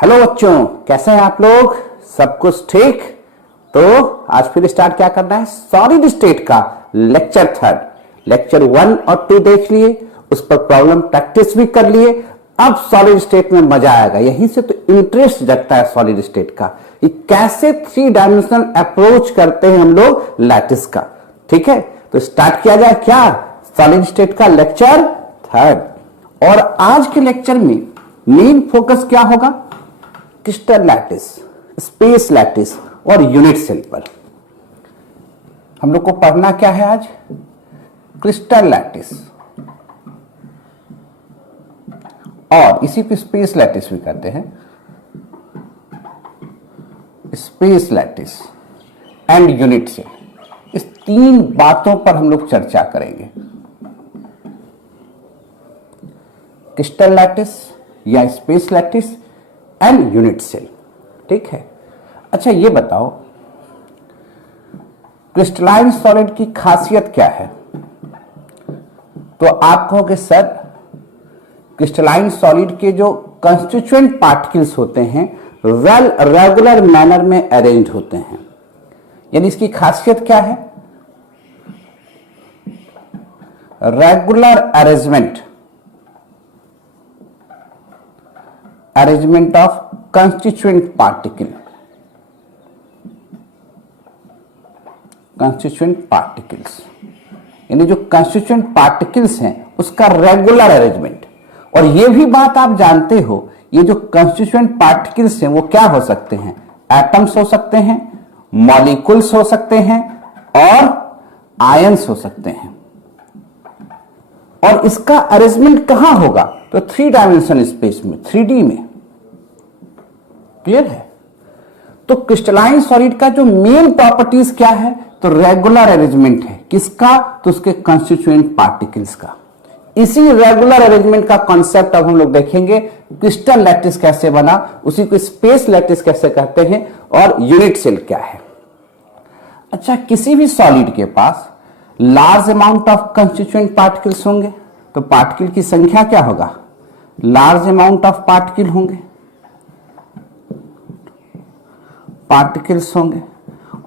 Hello बच्चों, कैसे हैं आप लोग? सब कुछ ठीक? तो आज फिर स्टार्ट क्या करना है? सॉलिड स्टेट का लेक्चर थर्ड। लेक्चर 1 और 2 देख लिए, उस पर प्रॉब्लम प्रैक्टिस भी कर लिए। अब सॉलिड स्टेट में मजा आएगा, यहीं से तो इंटरेस्ट जगता है सॉलिड स्टेट का, ये कैसे 3 डायमेंशनल अप्रोच करते हैं हम लोग लैटिस का। ठीक है, तो स्टार्ट किया जाए क्या? सॉलिड स्टेट का लेक्चर थर्ड। और आज के लेक्चर में मेन फोकस क्या होगा? क्रिस्टल लैटिस, स्पेस लैटिस और यूनिट सेल पर। हम लोग को पढ़ना क्या है आज? क्रिस्टल लैटिस, और इसी को स्पेस लैटिस भी कहते हैं। Space lattice and unit cell, इस 3 बातों पर हम लोग चर्चा करेंगे। क्रिस्टल लैटिस या space lattice and unit cell. ठीक है, अच्छा ये बताओ, क्रिस्टलाइन सॉलिड की खासियत क्या है? तो आप कहोगे सर, क्रिस्टलाइन सॉलिड के जो कंस्टिट्यूएंट पार्टिकल्स होते हैं वेल रेगुलर मैनर में अरेंज होते हैं। यानी इसकी खासियत क्या है? Regular arrangement of constituent particles, यानी जो कंस्टिट्यूएंट पार्टिकल्स हैं उसका रेगुलर अरेंजमेंट। और ये भी बात आप जानते हो, ये जो कंस्टिट्यूएंट पार्टिकल्स हैं वो क्या हो सकते हैं? एटम्स हो सकते हैं, मॉलिक्यूल्स हो सकते हैं और आयंस हो सकते हैं। और इसका अरेंजमेंट कहां होगा? तो 3 डायमेंशन स्पेस में, 3D में। क्लियर है? तो क्रिस्टलाइन सॉलिड का जो मेन प्रॉपर्टीज क्या है? तो रेगुलर अरेंजमेंट है। किसका? तो उसके कंस्टिट्यूएंट पार्टिकल्स का। इसी रेगुलर अरेंजमेंट का कॉन्सेप्ट अब हम लोग देखेंगे। क्रिस्टल लैटिस कैसे बना, उसी को स्पेस लैटिस कैसे कहते हैं, और यूनिट सेल क्या है। अच्छा, किसी भी सॉलिड के पास large amount of constituent particles होंगे, तो पार्टिकल की संख्या क्या होगा? लार्ज अमाउंट ऑफ पार्टिकल्स होंगे।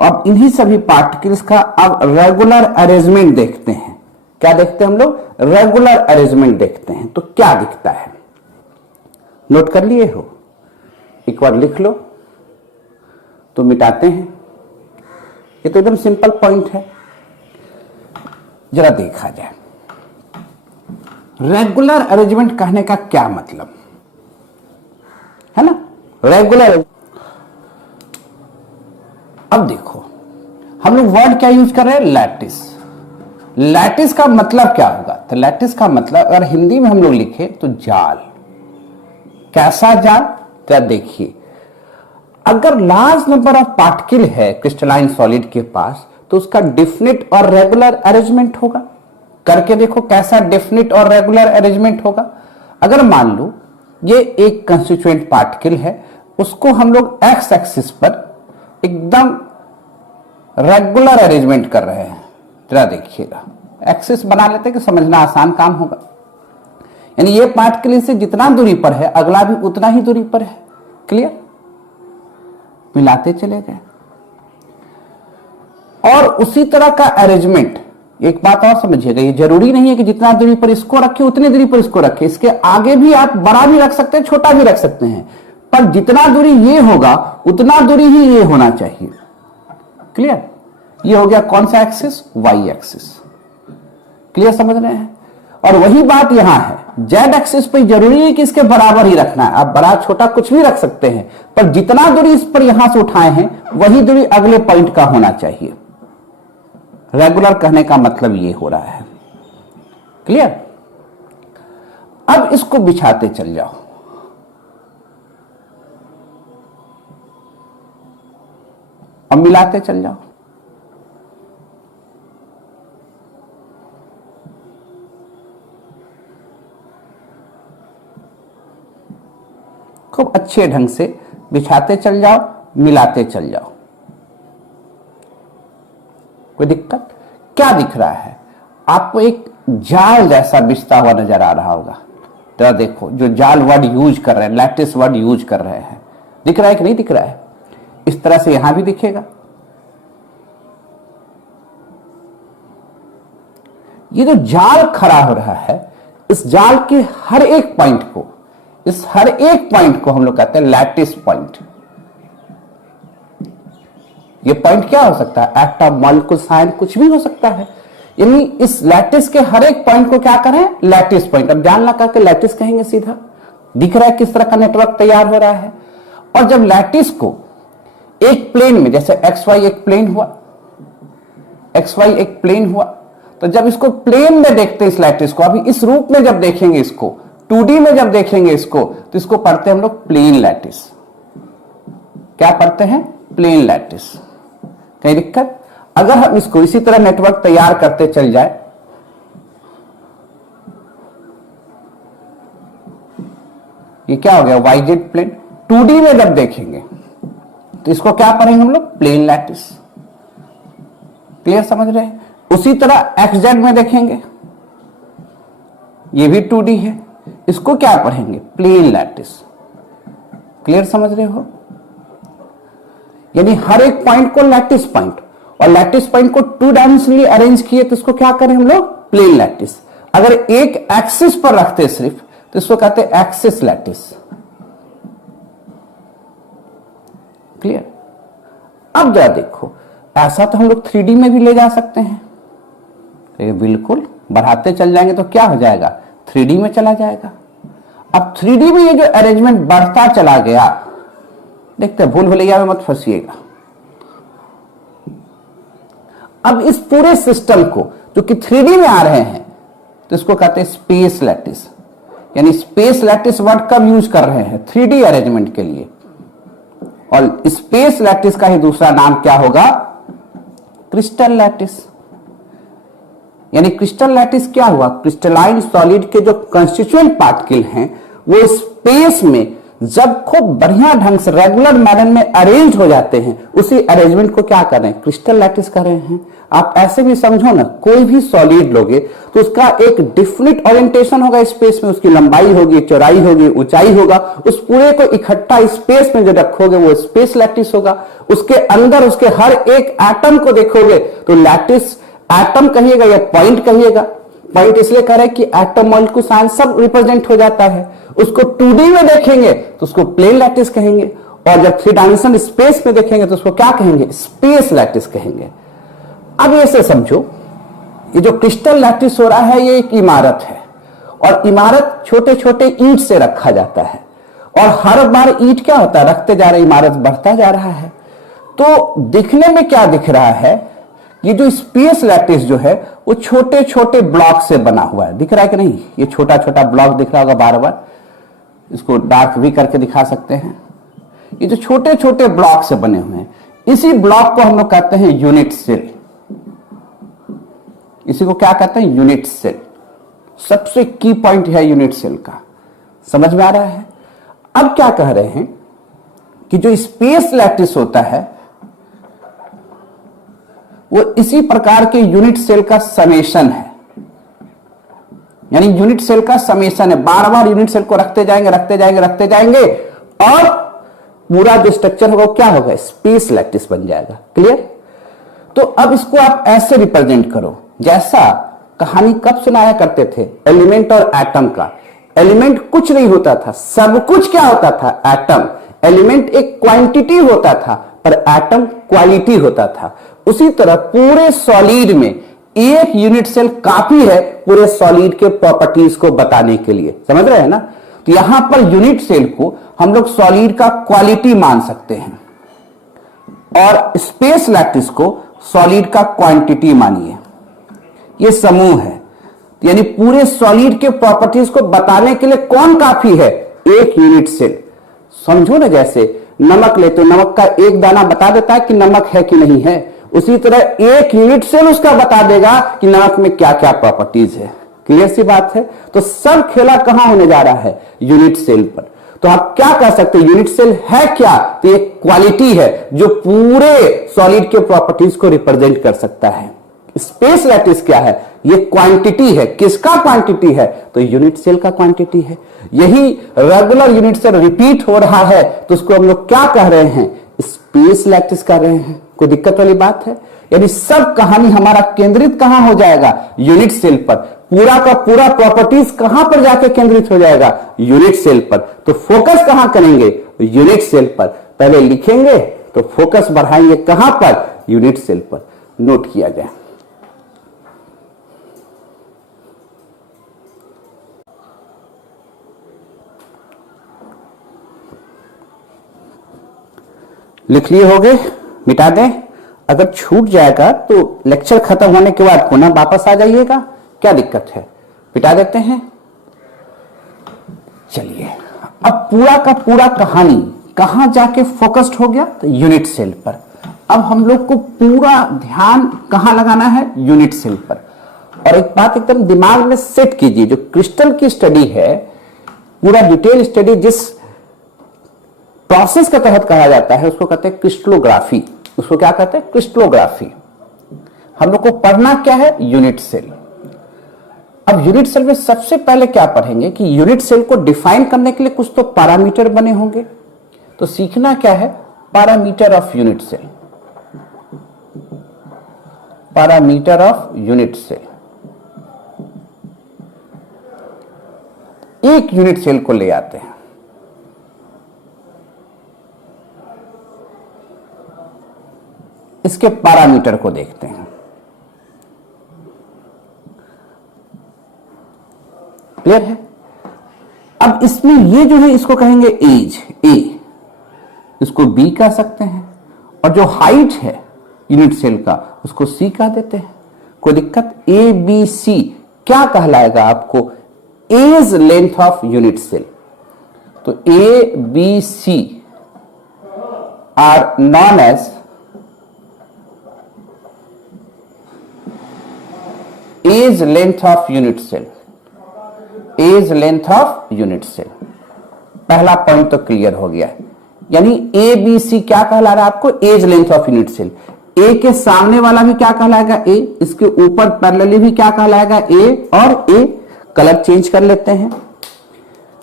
अब इन्हीं सभी पार्टिकल्स का अब रेगुलर अरेंजमेंट देखते हैं। क्या देखते हैं हम लोग? रेगुलर अरेंजमेंट देखते हैं। तो क्या दिखता है? नोट कर लिए हो? एक बार लिख लो तो मिटाते हैं। ये तो एकदम सिंपल पॉइंट है, जरा देखा जाए। रेगुलर अरेंजमेंट कहने का क्या मतलब है ना? रेगुलर। अब देखो, हम लोग वर्ड क्या यूज कर रहे हैं? लैटिस। लैटिस का मतलब क्या होगा? तो लैटिस का मतलब अगर हिंदी में हम लोग लिखे तो जाल। कैसा जाल? तो देखिए, अगर लार्ज नंबर ऑफ पार्टिकल है क्रिस्टलाइन सॉलिड के पास, तो उसका डेफिनिट और रेगुलर अरेंजमेंट होगा। करके देखो कैसा डेफिनिट और रेगुलर अरेंजमेंट होगा। अगर मान लो ये एक कंस्टिट्यूएंट पार्टिकल है, उसको हम लोग एक्स एक्सिस पर एकदम रेगुलर अरेंजमेंट कर रहे हैं। जरा देखिएगा, एक्सिस बना लेते हैं कि समझना आसान काम होगा। यानी ये पार्टिकल से जितना दूरी पर है, अगला भी उतना ही दूरी पर है। क्लियर? मिलाते चले गए। और उसी तरह का अरेंजमेंट, एक बात और समझिएगा, ये जरूरी नहीं है कि जितना दूरी पर इसको रखे उतनी दूरी पर इसको रखे। इसके आगे भी आप बड़ा भी रख सकते हैं, छोटा भी रख सकते हैं, पर जितना दूरी ये होगा उतना दूरी ही ये होना चाहिए। क्लियर? ये हो गया कौन सा एक्सिस? Y axis. क्लियर? समझ रहे हैं? और वही बात यहां है, जेड एक्सिस पर जरूरी है कि इसके बराबर ही रखना है। आप बड़ा छोटा कुछ भी रख सकते हैं, पर जितना दूरी इस पर यहां से उठाए हैं वही दूरी अगले पॉइंट का होना चाहिए। रेगुलर कहने का मतलब ये हो रहा है। क्लियर? अब इसको बिछाते चल जाओ। और मिलाते चल जाओ। खूब अच्छे ढंग से बिछाते चल जाओ, मिलाते चल जाओ। कोई दिक्कत? क्या दिख रहा है आपको? एक जाल जैसा बिछता हुआ नजर आ रहा होगा। तो देखो, जो जाल वर्ड यूज कर रहे हैं, लैटिस वर्ड यूज कर रहे हैं, दिख रहा है कि नहीं दिख रहा है? इस तरह से यहां भी दिखेगा। ये जो जाल खड़ा हो रहा है, इस जाल के हर एक पॉइंट को, इस हर एक पॉइंट को हम लोग कहते हैं लैटिस पॉइंट। ये पॉइंट क्या हो सकता है? एटम, मॉलिक्यूल, साइन, कुछ भी हो सकता है। यानी इस लैटिस के हर एक पॉइंट को क्या करें? Lattice point. अब ध्यान लगा के लैटिस कहेंगे सीधा। दिख रहा है किस तरह का नेटवर्क तैयार हो रहा है। और जब लैटिस को एक प्लेन में, जैसे एक्स वाई एक प्लेन हुआ, एक्स वाई एक प्लेन हुआ, तो जब इसको प्लेन में देखते हैं इस लैटिस को, अभी इस रूप में जब देखेंगे इसको, 2D में जब देखेंगे इसको, तो इसको पढ़ते हैं हम लोग प्लेन लैटिस। क्या पढ़ते हैं? Plane lattice. कहीं दिक्कत? अगर हम इसको इसी तरह नेटवर्क तैयार करते चल जाए, ये क्या हो गया? YZ plane. 2D में जब देखेंगे तो इसको क्या पढ़ेंगे हम लोग? Plane lattice. क्लियर समझ रहे हैं? उसी तरह XZ में देखेंगे, ये भी 2D है, इसको क्या पढ़ेंगे? Plane lattice. क्लियर समझ रहे हो? यानी हर एक पॉइंट को लैटिस पॉइंट, और लैटिस पॉइंट को 2 डायमेंशनली अरेंज किए तो इसको क्या करें हम लोग? Plane lattice. अगर एक एक्सिस पर रखते सिर्फ तो इसको कहते हैं एक्सिस लैटिस। क्लियर? अब जरा देखो, ऐसा तो हम लोग 3D में भी ले जा सकते हैं। बिल्कुल, बढ़ाते चल जाएंगे तो क्या हो जाएगा? 3D में चला जाएगा। अब 3D में ये जो अरेंजमेंट बढ़ता चला गया, देखते हैं, भूल भुलैया में मत फंसिएगा। अब इस पूरे सिस्टम को जो कि 3D में आ रहे हैं, तो इसको कहते हैं स्पेस लैटिस। यानी स्पेस लैटिस वर्ड कब यूज कर रहे हैं? 3D अरेंजमेंट के लिए। और स्पेस लैटिस का ही दूसरा नाम क्या होगा? Crystal lattice. यानी क्रिस्टल लैटिस क्या हुआ? क्रिस्टलाइन सॉलिड के जो कंस्टिट्यूएंट पार्टिकल हैं वो स्पेस में जब खूब बढ़िया ढंग से रेगुलर मैनर में अरेंज हो जाते हैं, उसी अरेंजमेंट को क्या कर रहे हैं? क्रिस्टल लैटिस कर रहे हैं। आप ऐसे भी समझो ना, कोई भी सॉलिड लोगे तो उसका एक डिफिनिट ओरिएंटेशन होगा स्पेस में, उसकी लंबाई होगी, चौड़ाई होगी, ऊंचाई होगा। उस पूरे को इकट्ठा स्पेस में जो रखोगे वो स्पेस लैटिस होगा। उसके अंदर उसके हर एक एटम को देखोगे तो लैटिस, एटम कहिएगा या पॉइंट कहिएगा। पॉइंट इसलिए कह रहे हैं कि एटम, मॉलिक्यूल, साइन सब रिप्रेजेंट हो जाता है। उसको 2D में देखेंगे तो उसको प्लेन लैटिस कहेंगे, और जब 3 डायमेंशन स्पेस में देखेंगे तो उसको क्या कहेंगे? स्पेस लैटिस कहेंगे। अब ऐसे समझो, ये जो क्रिस्टल लैटिस हो रहा है ये एक इमारत है, और इमारत छोटे छोटे ईंट से रखा जाता है, और हर बार ईंट क्या होता है? रखते जा रहे, इमारत बढ़ता जा रहा है। तो दिखने में क्या दिख रहा है? ये जो स्पेस लैटिस जो है वो छोटे छोटे ब्लॉक से बना हुआ है। दिख रहा है कि नहीं? ये छोटा छोटा ब्लॉक दिख रहा होगा, बार बार इसको डार्क भी करके दिखा सकते हैं। ये जो छोटे छोटे ब्लॉक से बने हुए हैं, इसी ब्लॉक को हम लोग कहते हैं यूनिट सेल। इसी को क्या कहते हैं? Unit cell. सबसे की पॉइंट है यूनिट सेल का। समझ में आ रहा है? अब क्या कह रहे हैं कि जो स्पेस लैटिस होता है वो इसी प्रकार के यूनिट सेल का समेशन है। यानी यूनिट सेल का समेशन है, बार बार यूनिट सेल को रखते जाएंगे, रखते जाएंगे, रखते जाएंगे, और पूरा जो स्ट्रक्चर होगा क्या होगा? स्पेस लैटिस बन जाएगा। क्लियर? तो अब इसको आप ऐसे रिप्रेजेंट करो, जैसा कहानी कब सुनाया करते थे? एलिमेंट और एटम का। एलिमेंट कुछ नहीं होता था, सब कुछ क्या होता था? एटम। एलिमेंट एक क्वांटिटी होता था, पर एटम क्वालिटी होता था। उसी तरह पूरे सॉलिड में एक यूनिट सेल काफी है पूरे सॉलिड के प्रॉपर्टीज को बताने के लिए। समझ रहे हैं ना? तो यहां पर यूनिट सेल को हम लोग सॉलिड का क्वालिटी मान सकते हैं, और स्पेस लैटिस को सॉलिड का क्वांटिटी मानिए। ये समूह है, यानी पूरे सॉलिड के प्रॉपर्टीज को बताने के लिए कौन काफी है? एक यूनिट सेल। समझो ना, जैसे नमक लेते हो, नमक का एक दाना बता देता है कि नमक है कि नहीं है। उसी तरह एक यूनिट सेल उसका बता देगा कि नमक में क्या क्या प्रॉपर्टीज है। क्लियर सी बात है? तो सब खेला कहां होने जा रहा है? यूनिट सेल पर। तो आप क्या कह सकते हैं? यूनिट सेल है क्या? तो ये क्वालिटी है जो पूरे सॉलिड के प्रॉपर्टीज को रिप्रेजेंट कर सकता है। स्पेस लैटिस क्या है? ये क्वांटिटी है। किसका क्वांटिटी है? तो यूनिट सेल का क्वांटिटी है। यही रेगुलर यूनिट सेल रिपीट हो रहा है तो उसको हम लोग क्या कह रहे हैं? स्पेस लैटिस कर रहे हैं। कोई दिक्कत वाली बात है? यानी सब कहानी हमारा केंद्रित कहां हो जाएगा? यूनिट सेल पर। पूरा का पूरा प्रॉपर्टीज कहां पर जाके केंद्रित हो जाएगा? यूनिट सेल पर। तो फोकस कहां करेंगे? यूनिट सेल पर। पहले लिखेंगे तो फोकस बढ़ाएंगे कहां पर? यूनिट सेल पर। नोट किया जाए। लिख लिए होगे? मिटा दें? अगर छूट जाएगा तो लेक्चर खत्म होने के बाद पुनः वापस आ जाइएगा, क्या दिक्कत है? मिटा देते हैं। चलिए, अब पूरा का पूरा कहानी कहां जाके फोकस्ड हो गया? तो यूनिट सेल पर। अब हम लोग को पूरा ध्यान कहां लगाना है? यूनिट सेल पर। और एक बात एकदम दिमाग में सेट कीजिए, जो क्रिस्टल की स्टडी है, पूरा डिटेल स्टडी जिस प्रोसेस के तहत कहा जाता है उसको कहते हैं क्रिस्टलोग्राफी। उसको क्या कहते हैं? क्रिस्टलोग्राफी। हम लोग को पढ़ना क्या है? Unit cell. अब यूनिट सेल में सबसे पहले क्या पढ़ेंगे कि यूनिट सेल को डिफाइन करने के लिए कुछ तो पैरामीटर बने होंगे। तो सीखना क्या है? Parameter of unit cell. Parameter of unit cell. एक यूनिट सेल को ले आते हैं, इसके पैरामीटर को देखते हैं। क्लियर है? अब इसमें ये जो है इसको कहेंगे एज, ए। इसको बी कह सकते हैं। और जो हाइट है यूनिट सेल का उसको सी कह देते हैं। कोई दिक्कत? ए बी सी क्या कहलाएगा आपको? Edge length of unit cell. तो A B C are non edge edge length of unit cell. Edge length of unit cell. पहला पॉइंट तो क्लियर हो गया। यानी ए बी सी क्या कहला रहा है आपको? Edge length of unit cell. A के सामने वाला भी क्या कहलाएगा? ए। इसके ऊपर पैरेलली भी क्या कहलाएगा? ए। और ए कलर चेंज कर लेते हैं।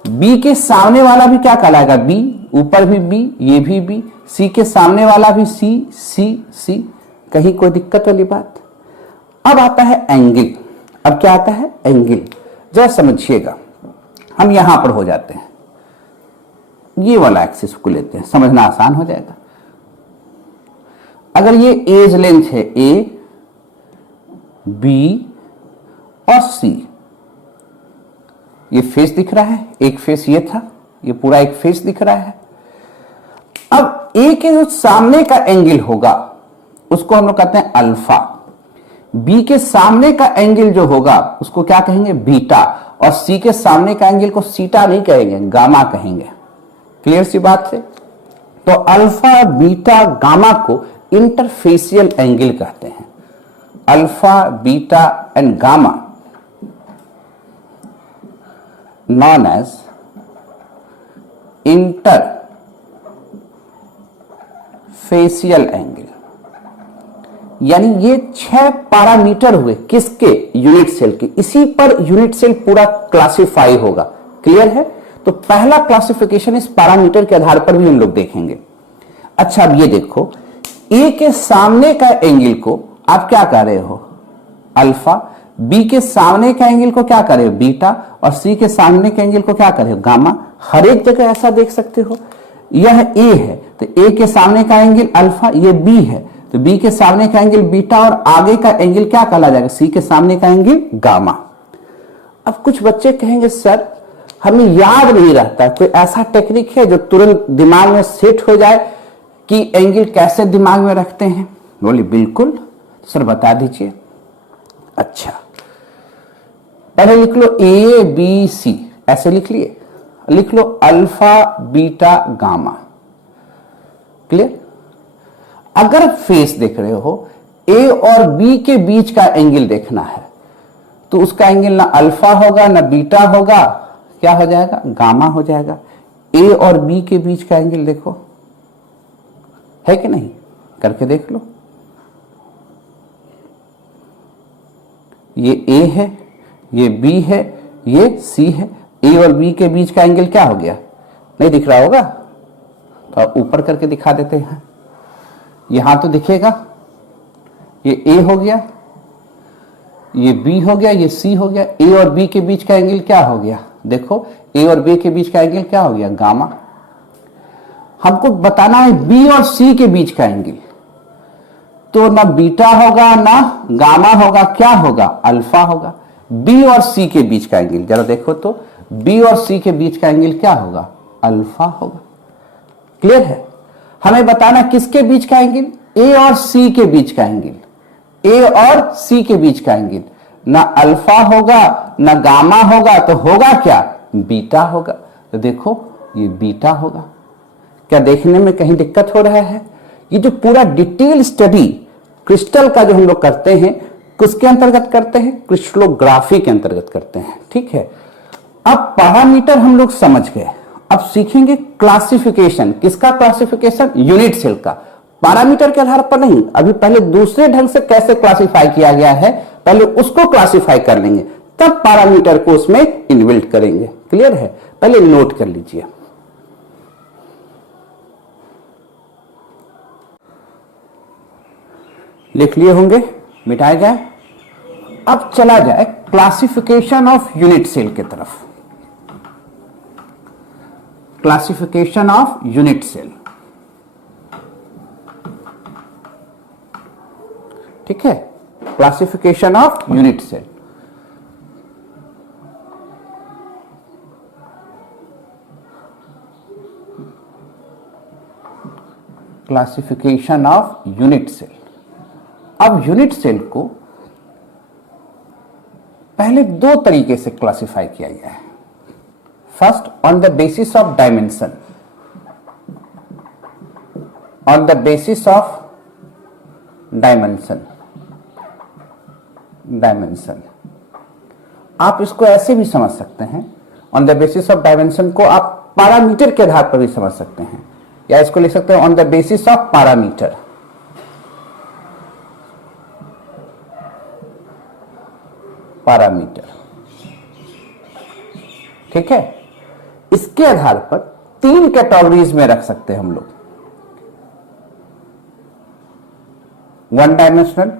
बी के सामने वाला भी क्या कहलाएगा? बी। ऊपर भी बी, ये भी बी। सी के सामने वाला भी सी, सी, सी। कहीं कोई दिक्कत वाली बात? अब आता है एंगल। अब क्या आता है? एंगल। जरा समझिएगा, हम यहां पर हो जाते हैं, ये वाला एक्सिस को लेते हैं, समझना आसान हो जाएगा। अगर ये एज लेंथ है ए, बी और सी, ये फेस दिख रहा है, एक फेस ये था, ये पूरा एक फेस दिख रहा है। अब ए के जो सामने का एंगल होगा उसको हम लोग कहते हैं अल्फा। बी के सामने का एंगल जो होगा उसको क्या कहेंगे? बीटा। और सी के सामने का एंगल को सीटा नहीं कहेंगे, गामा कहेंगे। क्लियर सी बात है? तो अल्फा, बीटा, गामा को इंटरफेसियल एंगल कहते हैं। Alpha, beta and gamma known as interfacial angle. यानी ये 6 पैरामीटर हुए किसके? यूनिट सेल के। इसी पर यूनिट सेल पूरा क्लासिफाई होगा। क्लियर है? तो पहला क्लासिफिकेशन इस पैरामीटर के आधार पर भी हम लोग देखेंगे। अच्छा, अब ये देखो, ए के सामने का एंगल को आप क्या कह रहे हो? अल्फा। बी के सामने का एंगल को क्या कर रहे हो? बीटा। और सी के सामने के एंगल को क्या कर रहे हो? गामा। हर एक जगह ऐसा देख सकते हो। यह ए है तो ए के सामने का एंगल अल्फा, ये बी है तो बी के सामने का एंगल बीटा, और आगे का एंगल क्या कहला जाएगा? सी के सामने का एंगल गामा। अब कुछ बच्चे कहेंगे सर हमें याद नहीं रहता, कोई ऐसा टेक्निक है जो तुरंत दिमाग में सेट हो जाए कि एंगल कैसे दिमाग में रखते हैं? बोले बिल्कुल सर, बता दीजिए। अच्छा, पहले लिख लो ए बी सी, ऐसे लिख लिए। लिख लो अल्फा, बीटा, गामा। क्लियर? अगर फेस देख रहे हो, ए और बी के बीच का एंगल देखना है तो उसका एंगल ना अल्फा होगा ना बीटा होगा, क्या हो जाएगा? गामा हो जाएगा। ए और बी के बीच का एंगल देखो, है कि नहीं? करके देख लो। ये ए है, ये बी है, ये सी है। ए और बी के बीच का एंगल क्या हो गया? नहीं दिख रहा होगा तो आप ऊपर करके दिखा देते हैं। यहां तो दिखेगा, ये ए हो गया, ये बी हो गया, ये सी हो गया। ए और बी के बीच का एंगल क्या हो गया? देखो ए और बी के बीच का एंगल क्या हो गया? गामा। हमको बताना है बी और सी के बीच का एंगल, तो ना बीटा होगा ना गामा होगा, क्या होगा? अल्फा होगा। बी और सी के बीच का एंगल जरा देखो तो, बी और सी के बीच का एंगल क्या होगा? अल्फा होगा। क्लियर है? हमें बताना किसके बीच का एंगल? ए और सी के बीच का एंगल। ए और सी के बीच का एंगल ना अल्फा होगा ना गामा होगा, तो होगा क्या? बीटा होगा। तो देखो ये बीटा होगा। क्या देखने में कहीं दिक्कत हो रहा है? ये जो पूरा डिटेल स्टडी क्रिस्टल का जो हम लोग करते हैं, किसके अंतर्गत करते हैं? क्रिस्टलोग्राफी के अंतर्गत करते हैं। ठीक है, अब पैरामीटर हम लोग समझ गए। अब सीखेंगे क्लासिफिकेशन। किसका क्लासिफिकेशन? यूनिट सेल का। पैरामीटर के आधार पर नहीं, अभी पहले दूसरे ढंग से कैसे क्लासिफाई किया गया है, पहले उसको क्लासिफाई कर लेंगे, तब पैरामीटर को उसमें इनबिल्ट करेंगे। क्लियर है? पहले नोट कर लीजिए। लिख लिए होंगे, मिटाए जाए। अब चला जाए क्लासिफिकेशन ऑफ यूनिट सेल की तरफ। Classification of unit cell. ठीक है, classification of unit cell. Classification of unit cell. अब यूनिट सेल को पहले दो तरीके से क्लासिफाई किया गया है। First, on the basis of dimension. On the basis of dimension. Dimension आप इसको ऐसे भी समझ सकते हैं, on the basis of dimension को आप पैरामीटर के आधार पर भी समझ सकते हैं, या इसको लिख सकते हैं on the basis of parameter. Parameter, ठीक है। इसके आधार पर तीन कैटेगरीज में रख सकते हैं हम लोग, one dimensional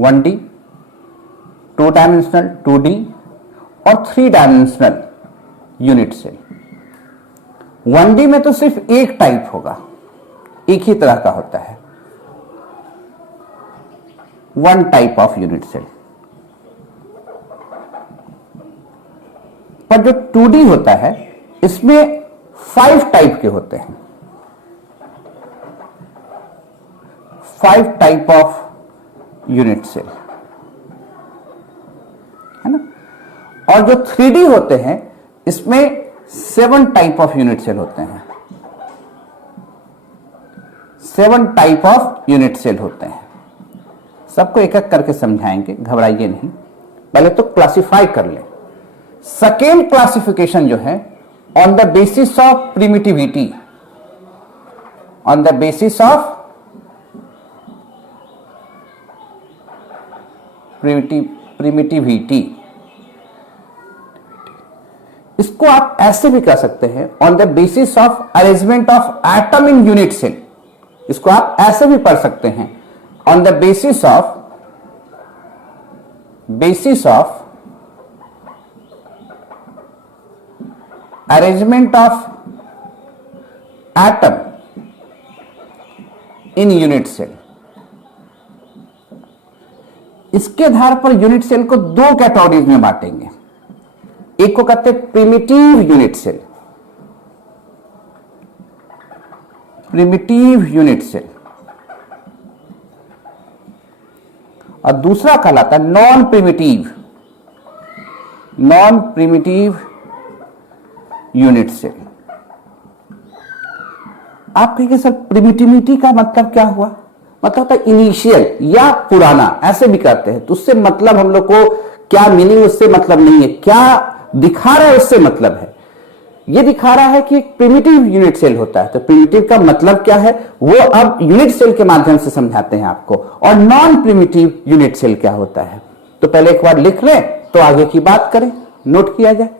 1D, two dimensional 2D और three dimensional unit cell. 1D में तो सिर्फ एक टाइप होगा, एक ही तरह का होता है, one type of unit cell. पर जो 2D होता है इसमें 5 टाइप के होते हैं, 5 टाइप ऑफ यूनिट सेल, है ना। और जो 3D होते हैं इसमें 7 टाइप ऑफ यूनिट सेल होते हैं, 7 टाइप ऑफ यूनिट सेल होते हैं। सबको एक एक करके समझाएंगे, घबराइए नहीं, पहले तो क्लासिफाई कर ले। सेकेंड क्लासिफिकेशन जो है on the basis of primitivity, on the basis of primitivity. इसको आप ऐसे भी कह सकते हैं on the basis of arrangement of atom in unit cell. इसको आप ऐसे भी पढ़ सकते हैं on the basis of arrangement of atom in unit cell. इसके आधार पर यूनिट सेल को दो कैटेगरीज में बांटेंगे। एक को कहते हैं primitive unit cell, primitive unit cell, और दूसरा कहलाता है नॉन प्रिमिटिव यूनिट सेल। आप कहेंगे सर प्रिमिटिविटी का मतलब क्या हुआ? मतलब होता है इनिशियल या पुराना, ऐसे भी कहते हैं। तो उससे मतलब हम लोग को क्या मीनिंग, उससे मतलब नहीं है, क्या दिखा रहा है उससे मतलब है। ये दिखा रहा है कि एक प्रिमिटिव यूनिट सेल होता है, तो प्रिमिटिव का मतलब क्या है वो अब यूनिट सेल के माध्यम से समझाते हैं आपको। और नॉन प्रिमिटिव यूनिट सेल क्या होता है, तो पहले एक बार लिख लें तो आगे की बात करें, नोट किया जाए।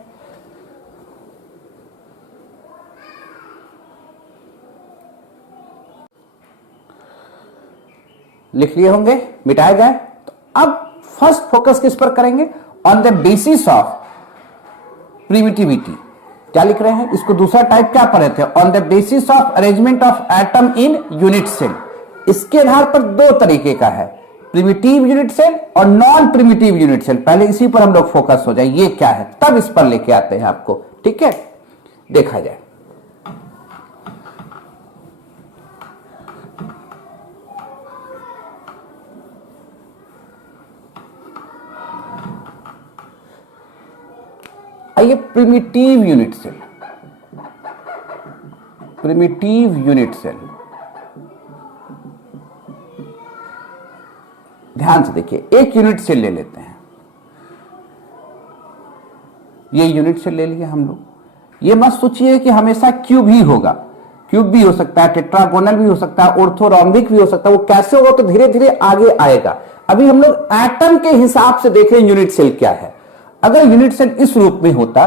लिख लिए होंगे, मिटाए जाए। तो अब फर्स्ट फोकस किस पर करेंगे? On the basis of primitivity. क्या लिख रहे हैं? इसको दूसरा टाइप क्या पढ़े थे? On the basis of arrangement of atom in unit cell. इसके आधार पर दो तरीके का है, प्रिमिटिव यूनिट सेल और नॉन प्रिमिटिव यूनिट सेल। पहले इसी पर हम लोग फोकस हो जाए, ये क्या है, तब इस पर लेके आते हैं आपको। ठीक है, देखा जाए। आइए, primitive unit cell. Primitive unit cell, ध्यान से देखिए। एक यूनिट सेल ले लेते हैं, ये यूनिट सेल ले लिया हम लोग। ये मत सोचिए कि हमेशा क्यूब ही होगा, क्यूब भी हो सकता है, टेट्रागोनल भी हो सकता है, ऑर्थोरोम्बिक भी हो सकता है। वो कैसे होगा तो धीरे धीरे आगे आएगा। अभी हम लोग एटम के हिसाब से देख रहे हैं यूनिट सेल क्या है। अगर यूनिट सेल इस रूप में होता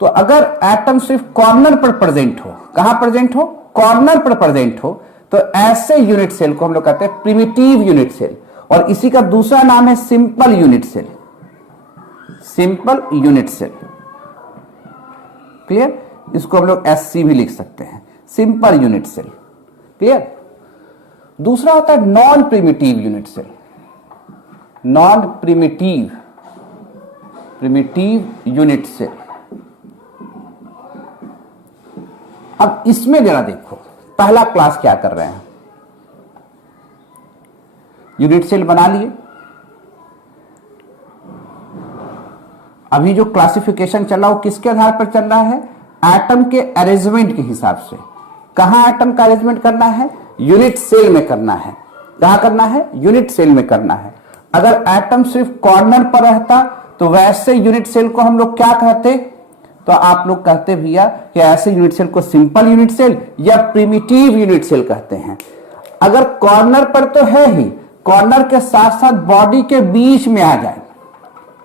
तो अगर एटम सिर्फ कॉर्नर पर प्रेजेंट हो, कहां प्रेजेंट हो? कॉर्नर पर प्रेजेंट हो, तो ऐसे यूनिट सेल को हम लोग कहते हैं प्रिमिटिव यूनिट सेल। और इसी का दूसरा नाम है simple unit cell. Simple unit cell, clear? इसको हम लोग एससी भी लिख सकते हैं, सिंपल यूनिट सेल। क्लियर? दूसरा होता है non primitive unit cell. Non primitive unit cell. अब इसमें जरा देखो, पहला क्लास क्या कर रहे हैं? यूनिट सेल बना लिए। अभी जो क्लासिफिकेशन चल रहा है वो किसके आधार पर चल रहा है? एटम के अरेंजमेंट के हिसाब से। कहां एटम का अरेंजमेंट करना है? यूनिट सेल में करना है। कहां करना है? यूनिट सेल में करना है। अगर एटम सिर्फ कॉर्नर पर रहता तो वैसे यूनिट सेल को हम लोग क्या कहते? तो आप लोग कहते भैया कि ऐसे यूनिट सेल को सिंपल यूनिट सेल या प्रिमिटिव यूनिट सेल कहते हैं। अगर कॉर्नर पर तो है ही, कॉर्नर के साथ साथ बॉडी के बीच में आ जाए,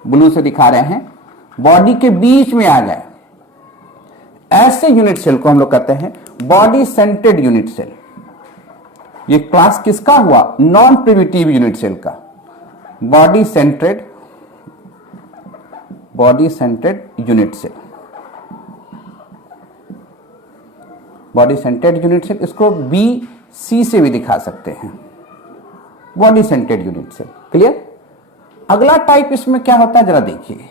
ब्लू से दिखा रहे हैं, बॉडी के बीच में आ जाए, ऐसे यूनिट सेल को हम लोग कहते हैं बॉडी सेंटर्ड यूनिट सेल। ये क्लास किसका हुआ? नॉन प्रिमिटिव यूनिट सेल का। Body centred unit cell, body centred unit cell. इसको बी सी से भी दिखा सकते हैं, body centred unit cell. Clear? अगला टाइप इसमें क्या होता है जरा देखिए।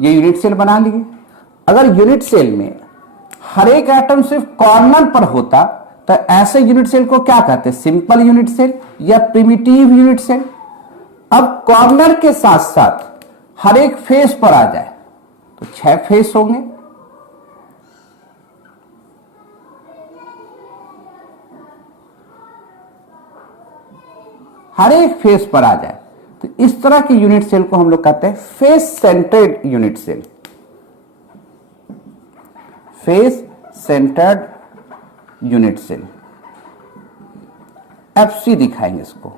ये यूनिट सेल बना लिए। अगर यूनिट सेल में हर एक एटम सिर्फ कॉर्नर पर होता तो ऐसे यूनिट सेल को क्या कहते हैं? सिंपल यूनिट सेल या प्रिमिटिव यूनिट सेल। अब कॉर्नर के साथ साथ हर एक फेस पर आ जाए तो 6 फेस होंगे। हर एक फेस पर आ जाए तो इस तरह के यूनिट सेल को हम लोग कहते हैं face centred unit cell. Face centred unit cell, FC दिखाएंगे इसको।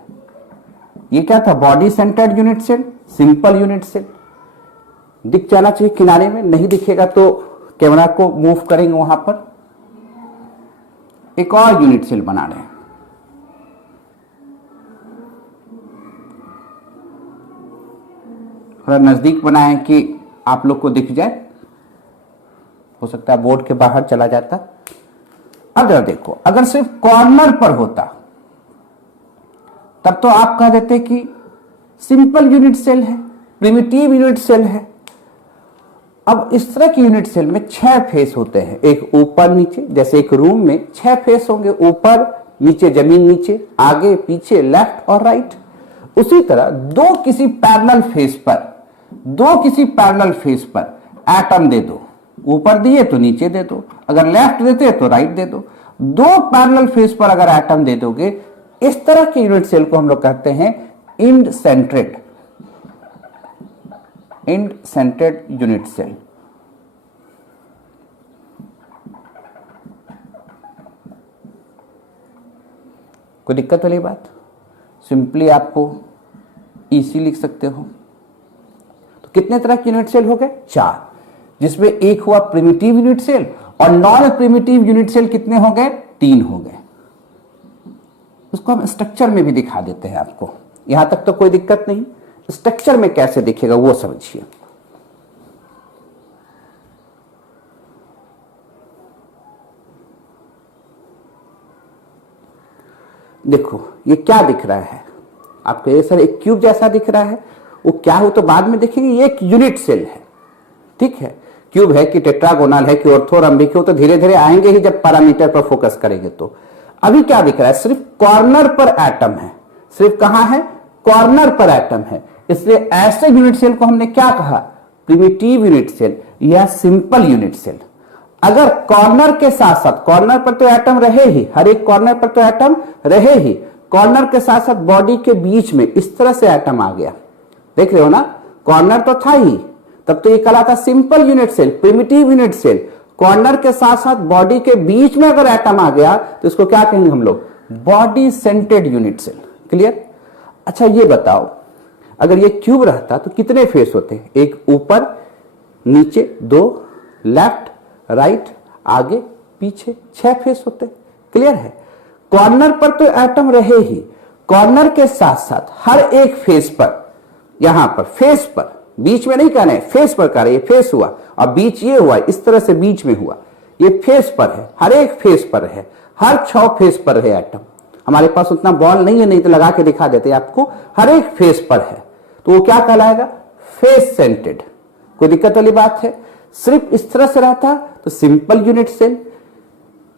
ये क्या था? Body centred unit cell, simple unit cell. दिख जाना चाहिए किनारे में, नहीं दिखेगा तो कैमरा को मूव करेंगे वहां पर। एक और यूनिट सेल बना रहे हैं, थोड़ा नजदीक बनाएं कि आप लोग को दिख जाए, हो सकता है बोर्ड के बाहर चला जाता। अब जरा देखो, अगर सिर्फ कॉर्नर पर होता तब तो आप कह देते कि सिंपल यूनिट सेल है, प्रिमिटिव यूनिट सेल है। अब इस तरह की यूनिट सेल में 6 फेस होते हैं, एक ऊपर नीचे, जैसे एक रूम में 6 फेस होंगे, ऊपर नीचे, जमीन नीचे, आगे पीछे, लेफ्ट और राइट। उसी तरह दो किसी पैरेलल फेस पर एटम दे दो, ऊपर दिए तो नीचे दे दो, अगर लेफ्ट देते तो राइट दे दो। दो पैरेलल फेस पर अगर एटम दे दोगे, इस तरह के यूनिट सेल को हम लोग कहते हैं इंड सेंटर्ड यूनिट सेल। कोई दिक्कत वाली बात? सिंपली आपको इसी लिख सकते हो। तो कितने तरह के यूनिट सेल हो गए? 4, जिसमें एक हुआ प्रिमिटिव यूनिट सेल और नॉन प्रिमिटिव यूनिट सेल कितने हो गए? 3 हो गए। उसको हम स्ट्रक्चर में भी दिखा देते हैं आपको, यहां तक तो कोई दिक्कत नहीं। स्ट्रक्चर में कैसे दिखेगा वो समझिए। देखो ये क्या दिख रहा है आपको? ये सर एक क्यूब जैसा दिख रहा है, वो क्या हो तो बाद में देखेंगे। ये एक यूनिट सेल है, ठीक है। क्यूब है कि टेट्रागोनल है कि ऑर्थोरम्बिक है, तो धीरे धीरे आएंगे ही जब पैरामीटर पर फोकस करेंगे। तो अभी क्या दिख रहा है? सिर्फ कॉर्नर पर एटम है। सिर्फ कहां है? कॉर्नर पर एटम है। इसलिए ऐसे यूनिट सेल को हमने क्या कहा? प्रिमिटिव यूनिट सेल या सिंपल यूनिट सेल। अगर कॉर्नर के साथ साथ, कॉर्नर पर तो एटम रहे ही, हर एक कॉर्नर पर तो एटम रहे ही, कॉर्नर के साथ साथ बॉडी के बीच में इस तरह से एटम आ गया, देख रहे हो ना? कॉर्नर तो था ही, तब तो ये कहलाता simple unit cell, primitive unit cell. Corner के साथ साथ बॉडी के बीच में अगर एटम आ गया तो इसको क्या कहेंगे हम लोग? Body centred unit cell. Clear? अच्छा ये बताओ, अगर ये क्यूब रहता तो कितने फेस होते? एक ऊपर नीचे, 2 लेफ्ट राइट आगे पीछे, 6 फेस होते। क्लियर है? कॉर्नर पर तो एटम रहे ही, कॉर्नर के साथ साथ हर एक फेस पर, यहां पर फेस पर, बीच में नहीं कहना, फेस पर कह रहे, ये फेस हुआ और बीच ये हुआ, इस तरह से बीच में हुआ, ये फेस पर है, हर एक फेस पर है, हर 6 फेस पर है एटम। हमारे पास उतना बॉल नहीं है, नहीं तो लगा के दिखा देते आपको। हर एक फेस पर है तो वो क्या कहलाएगा? Face scented. कोई दिक्कत वाली बात है? सिर्फ इस तरह से रहता तो सिंपल यूनिट सेल।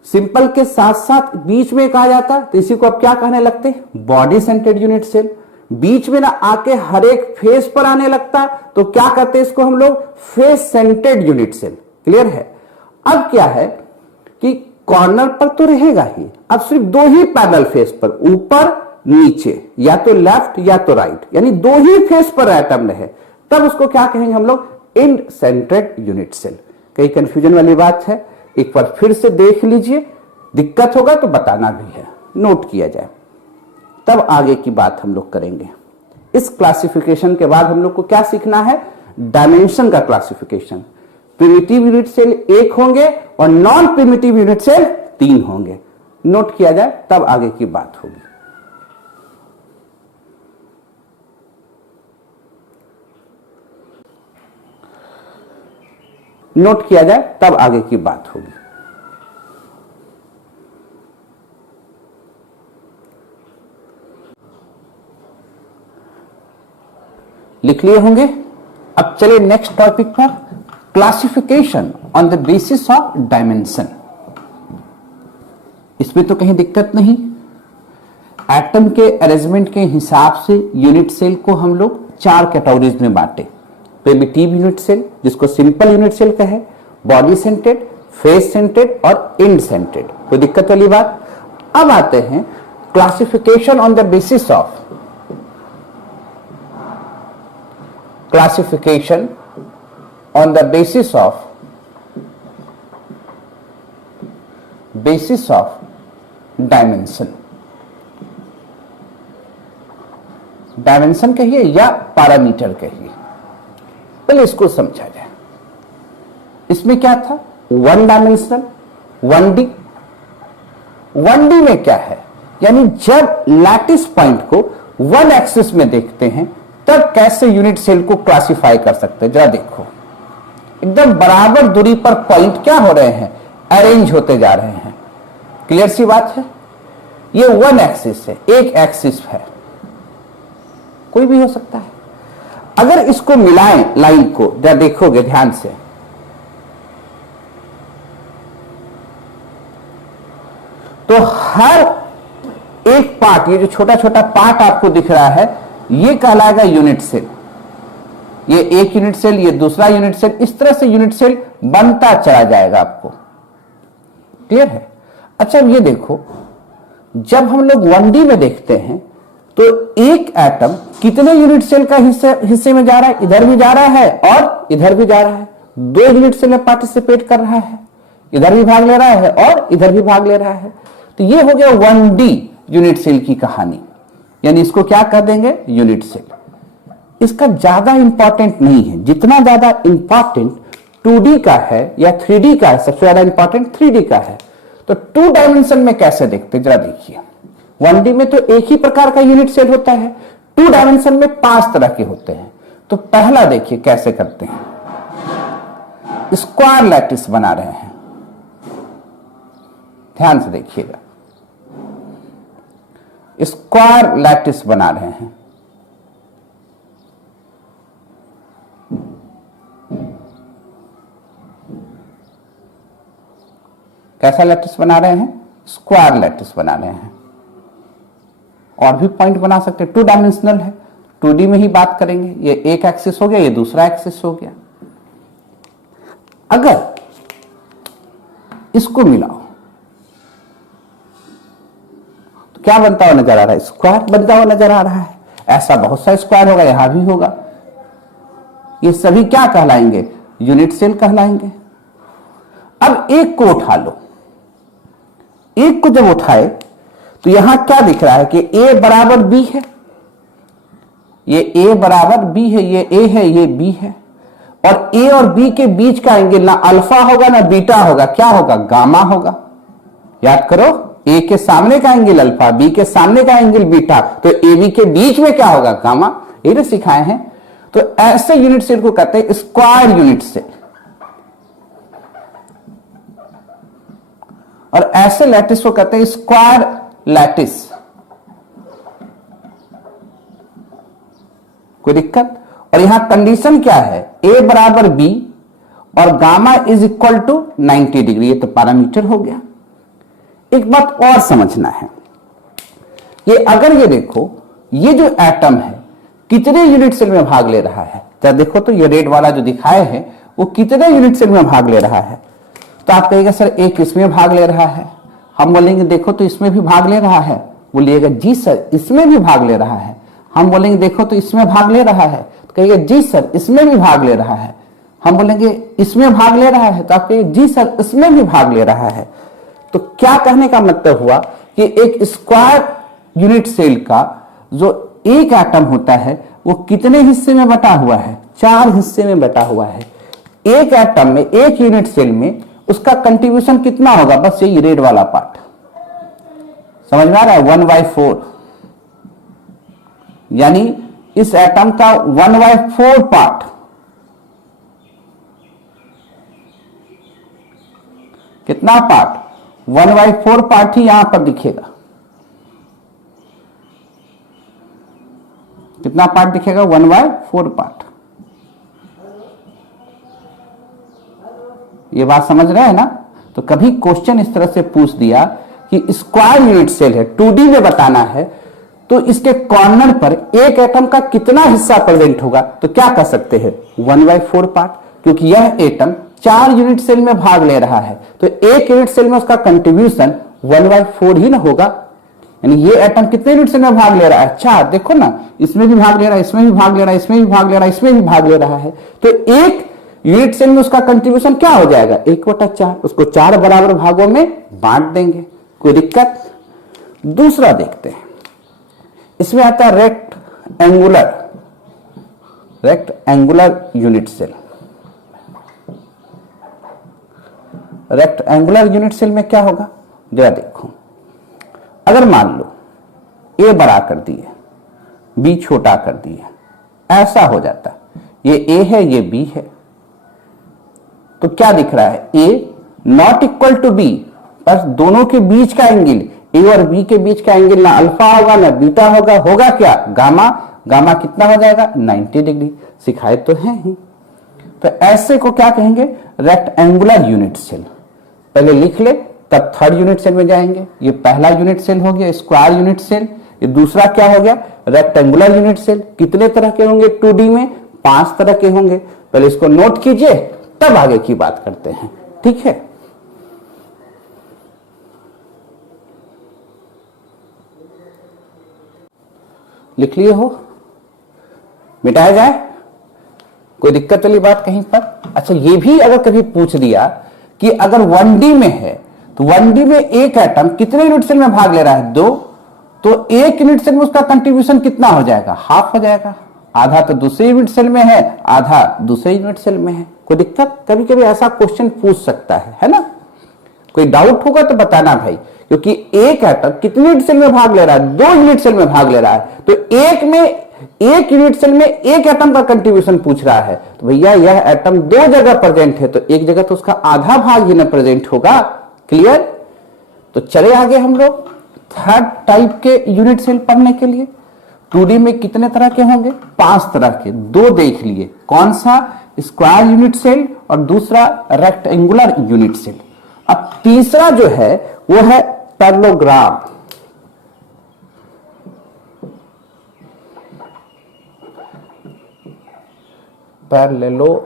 सिंपल के साथ साथ बीच में कहा जाता तो इसी को अब क्या कहने लगते? Body centred unit cell. बीच में ना आके हर एक फेस पर आने लगता तो क्या कहते हैं इसको हम लोग? Face centred unit cell. Clear है? अब क्या है कि कॉर्नर पर तो रहेगा ही, अब सिर्फ 2 ही पैरेलल फेस पर, ऊपर नीचे, या तो लेफ्ट या तो राइट, यानी 2 ही फेस पर एटम रहे, तब उसको क्या कहेंगे हम लोग? End centred unit cell. कहीं कंफ्यूजन वाली बात है? एक बार फिर से देख लीजिए, दिक्कत होगा तो बताना भी है, नोट किया जाए, तब आगे की बात हम लोग करेंगे। इस क्लासिफिकेशन के बाद हम लोग को क्या सीखना है? डायमेंशन का क्लासिफिकेशन। प्रिमिटिव यूनिट सेल 1 होंगे और नॉन प्रिमिटिव यूनिट सेल 3 होंगे। नोट किया जाए तब आगे की बात होगी। नोट किया जाए तब आगे की बात होगी। लिख लिए होंगे? अब चले नेक्स्ट टॉपिक पर, classification on the basis of dimension. इसमें तो कहीं दिक्कत नहीं। एटम के अरेंजमेंट के हिसाब से यूनिट सेल को हम लोग 4 कैटेगरीज में बांटे। प्रिमिटिव यूनिट सेल, जिसको सिंपल यूनिट सेल कहे, बॉडी सेंटेड, फेस सेंटेड और इंड सेंटेड। कोई दिक्कत वाली बात? अब आते हैं classification on the basis of, classification on the basis of dimension. Dimension कहिए या पैरामीटर कहिए, पहले इसको समझा जाए। इसमें क्या था? 1 डायमेंशनल, 1D। 1D में क्या है? यानी जब लैटिस पॉइंट को 1 एक्सिस में देखते हैं तब कैसे यूनिट सेल को क्लासिफाई कर सकते हैं। जरा देखो, एकदम बराबर दूरी पर पॉइंट क्या हो रहे हैं? अरेंज होते जा रहे हैं। क्लियर सी बात है? ये 1 एक्सिस है, एक एक्सिस है, कोई भी हो सकता है। अगर इसको मिलाएं लाइन को, जरा देखोगे ध्यान से, तो हर एक पार्ट, ये जो छोटा छोटा पार्ट आपको दिख रहा है, ये कहलाएगा यूनिट सेल। ये एक यूनिट सेल, ये दूसरा यूनिट सेल, इस तरह से यूनिट सेल बनता चला जाएगा आपको। क्लियर है? अच्छा अब ये देखो, जब हम लोग 1D में देखते हैं तो एक एटम कितने यूनिट सेल का हिस्से में जा रहा है? इधर भी जा रहा है और इधर भी जा रहा है। 2 यूनिट सेल में पार्टिसिपेट कर रहा है, इधर भी भाग ले रहा है और इधर भी भाग ले रहा है। तो ये हो गया 1D यूनिट सेल की कहानी, यानी इसको क्या कह देंगे, यूनिट सेल। इसका ज्यादा इंपॉर्टेंट नहीं है, जितना ज्यादा इंपॉर्टेंट 2D का है या 3D का है, सबसे ज्यादा इंपॉर्टेंट 3D का है। तो 2 डायमेंशन में कैसे देखते, जरा देखिए। 1D में तो एक ही प्रकार का यूनिट सेल होता है, 2 डायमेंशन में 5 तरह के होते हैं। तो पहला देखिए कैसे करते हैं, स्क्वायर लैटिस बना रहे हैं, ध्यान से देखिएगा, स्क्वायर लैटिस बना रहे हैं। कैसा लैटिस बना रहे हैं, स्क्वायर लैटिस बना रहे हैं। और भी पॉइंट बना सकते हैं, 2 डायमेंशनल है, 2D में ही बात करेंगे। ये एक एक्सिस हो गया, ये दूसरा एक्सिस हो गया। अगर इसको मिलाओ तो क्या बनता हुआ नजर आ रहा है, स्क्वायर बनता हुआ नजर आ रहा है। ऐसा बहुत सा स्क्वायर होगा, यहां भी होगा। ये सभी क्या कहलाएंगे, यूनिट सेल कहलाएंगे। अब एक को उठा लो, एक को जब उठाए तो यहां क्या दिख रहा है कि A बराबर B है, ये A बराबर B है, ये A है, ये B है। और A और B के बीच का एंगल ना अल्फा होगा ना बीटा होगा, क्या होगा, गामा होगा। याद करो, A के सामने का एंगल अल्फा, B के सामने का एंगल बीटा, तो AB के बीच में क्या होगा, गामा। ये तो सिखाए हैं। तो ऐसे यूनिट सेल को कहते हैं स्क्वायर यूनिट सेल। और ऐसे लैटिस को कहते हैं स्क्वायर लैटिस। कोई दिक्कत? और यहां कंडीशन क्या है, A बराबर B और gamma is equal to 90 degree. ये तो पैरामीटर हो गया। एक बात और समझना है, ये अगर ये देखो, ये जो एटम है कितने यूनिट सेल में भाग ले रहा है, जब देखो तो ये रेड वाला जो दिखाए है वो कितने यूनिट सेल में भाग ले रहा है। तो आप कहिएगा सर एक इसमें भाग ले रहा है, हम बोलेंगे देखो तो इसमें भी भाग ले रहा है, बोलिएगा जी सर इसमें भी भाग ले रहा है। हम बोलेंगे देखो तो इसमें भाग ले रहा है, तो कहिएगा जी सर इसमें भी भाग ले रहा है। हम बोलेंगे इसमें भाग ले रहा है, तो आप कहिए जी सर इसमें भी भाग ले रहा है। तो क्या कहने का मतलब हुआ कि एक स्क्वायर यूनिट सेल का जो एक एटम होता है वो कितने हिस्से में बटा हुआ है, 4 हिस्से में बटा हुआ है। एक एटम में, एक यूनिट सेल में उसका कंट्रीब्यूशन कितना होगा, बस यही रेड वाला पार्ट समझ में आ रहा है, 1/4। यानी इस एटम का 1/4 पार्ट कितना पार्ट, 1/4 पार्ट ही यहां पर दिखेगा। कितना पार्ट दिखेगा, 1/4 पार्ट। ये बात समझ रहे हैं ना। तो कभी क्वेश्चन इस तरह से पूछ दिया कि स्क्वायर यूनिट सेल है, 2D में बताना है, तो इसके कॉर्नर पर एक एटम का कितना हिस्सा प्रेजेंट होगा, तो क्या कह सकते हैं, 1/4 पार्ट। क्योंकि यह एटम 4 यूनिट सेल में भाग ले रहा है, तो एक यूनिट सेल में उसका कंट्रीब्यूशन 1/4 ही ना होगा। यानी ये एटम कितने यूनिट सेल में भाग ले रहा है, अच्छा देखो ना, इसमें भी भाग ले रहा है, इसमें भी भाग ले रहा है, इसमें भी भाग ले रहा है, इसमें भी भाग ले रहा है। तो एक यूनिट सेल में उसका कंट्रीब्यूशन क्या हो जाएगा, 1/4। उसको 4 बराबर भागों में बांट देंगे, कोई दिक्कत। दूसरा देखते हैं, इसमें आता है rectangular unit cell. Rectangular unit cell में क्या होगा, जरा देखो। अगर मान लो A बड़ा कर दिए, B छोटा कर दिए, ऐसा हो जाता, ये A है, ये B है, तो क्या दिख रहा है, A not equal to B, बस दोनों के बीच का एंगल, A और B के बीच का एंगल ना अल्फा होगा ना बीटा होगा, होगा क्या, गामा। गामा कितना हो जाएगा, 90 डिग्री। सिखाए तो है ही। तो ऐसे को क्या कहेंगे, रेक्टेंगुलर यूनिट सेल। पहले लिख ले, तब थर्ड यूनिट सेल में जाएंगे। ये पहला यूनिट सेल हो गया स्क्वायर यूनिट सेल। ये दूसरा क्या हो गया, रेक्टेंगुलर यूनिट सेल। कितने तरह के होंगे 2D में, 5 तरह के होंगे। पहले इसको नोट कीजिए, तब आगे की बात करते हैं, ठीक है। लिख लिए हो, मिटाया जाए, कोई दिक्कत वाली बात कहीं पर। अच्छा, ये भी अगर कभी पूछ दिया कि अगर 1D में है, तो 1D में एक एटम कितने यूनिट सेल में भाग ले रहा है, 2, तो एक यूनिट सेल में उसका कंट्रीब्यूशन कितना हो जाएगा, हाफ हो जाएगा। आधा तो दूसरे यूनिट सेल में है, आधा दूसरे यूनिट सेल में है। कोई दिक्कत? कभी कभी ऐसा क्वेश्चन पूछ सकता है ना। कोई डाउट होगा तो बताना भाई, क्योंकि एक एटम कितने यूनिट सेल में भाग ले रहा है, 2 यूनिट सेल में भाग ले रहा है। तो एक यूनिट सेल में एक एटम का कंट्रीब्यूशन पूछ रहा है, तो भैया यह एटम 2 जगह प्रेजेंट है, तो एक जगह तो उसका आधा भाग ही ना प्रेजेंट होगा। क्लियर? तो चले आगे हम लोग थर्ड टाइप के यूनिट सेल पढ़ने के लिए। 2D में कितने तरह के होंगे? 5 तरह के। 2 देख लिए, कौन सा? स्क्वायर यूनिट सेल और दूसरा रेक्टेंगुलर यूनिट सेल। अब तीसरा जो है वो है पैरेललोग्राम। Parallelogram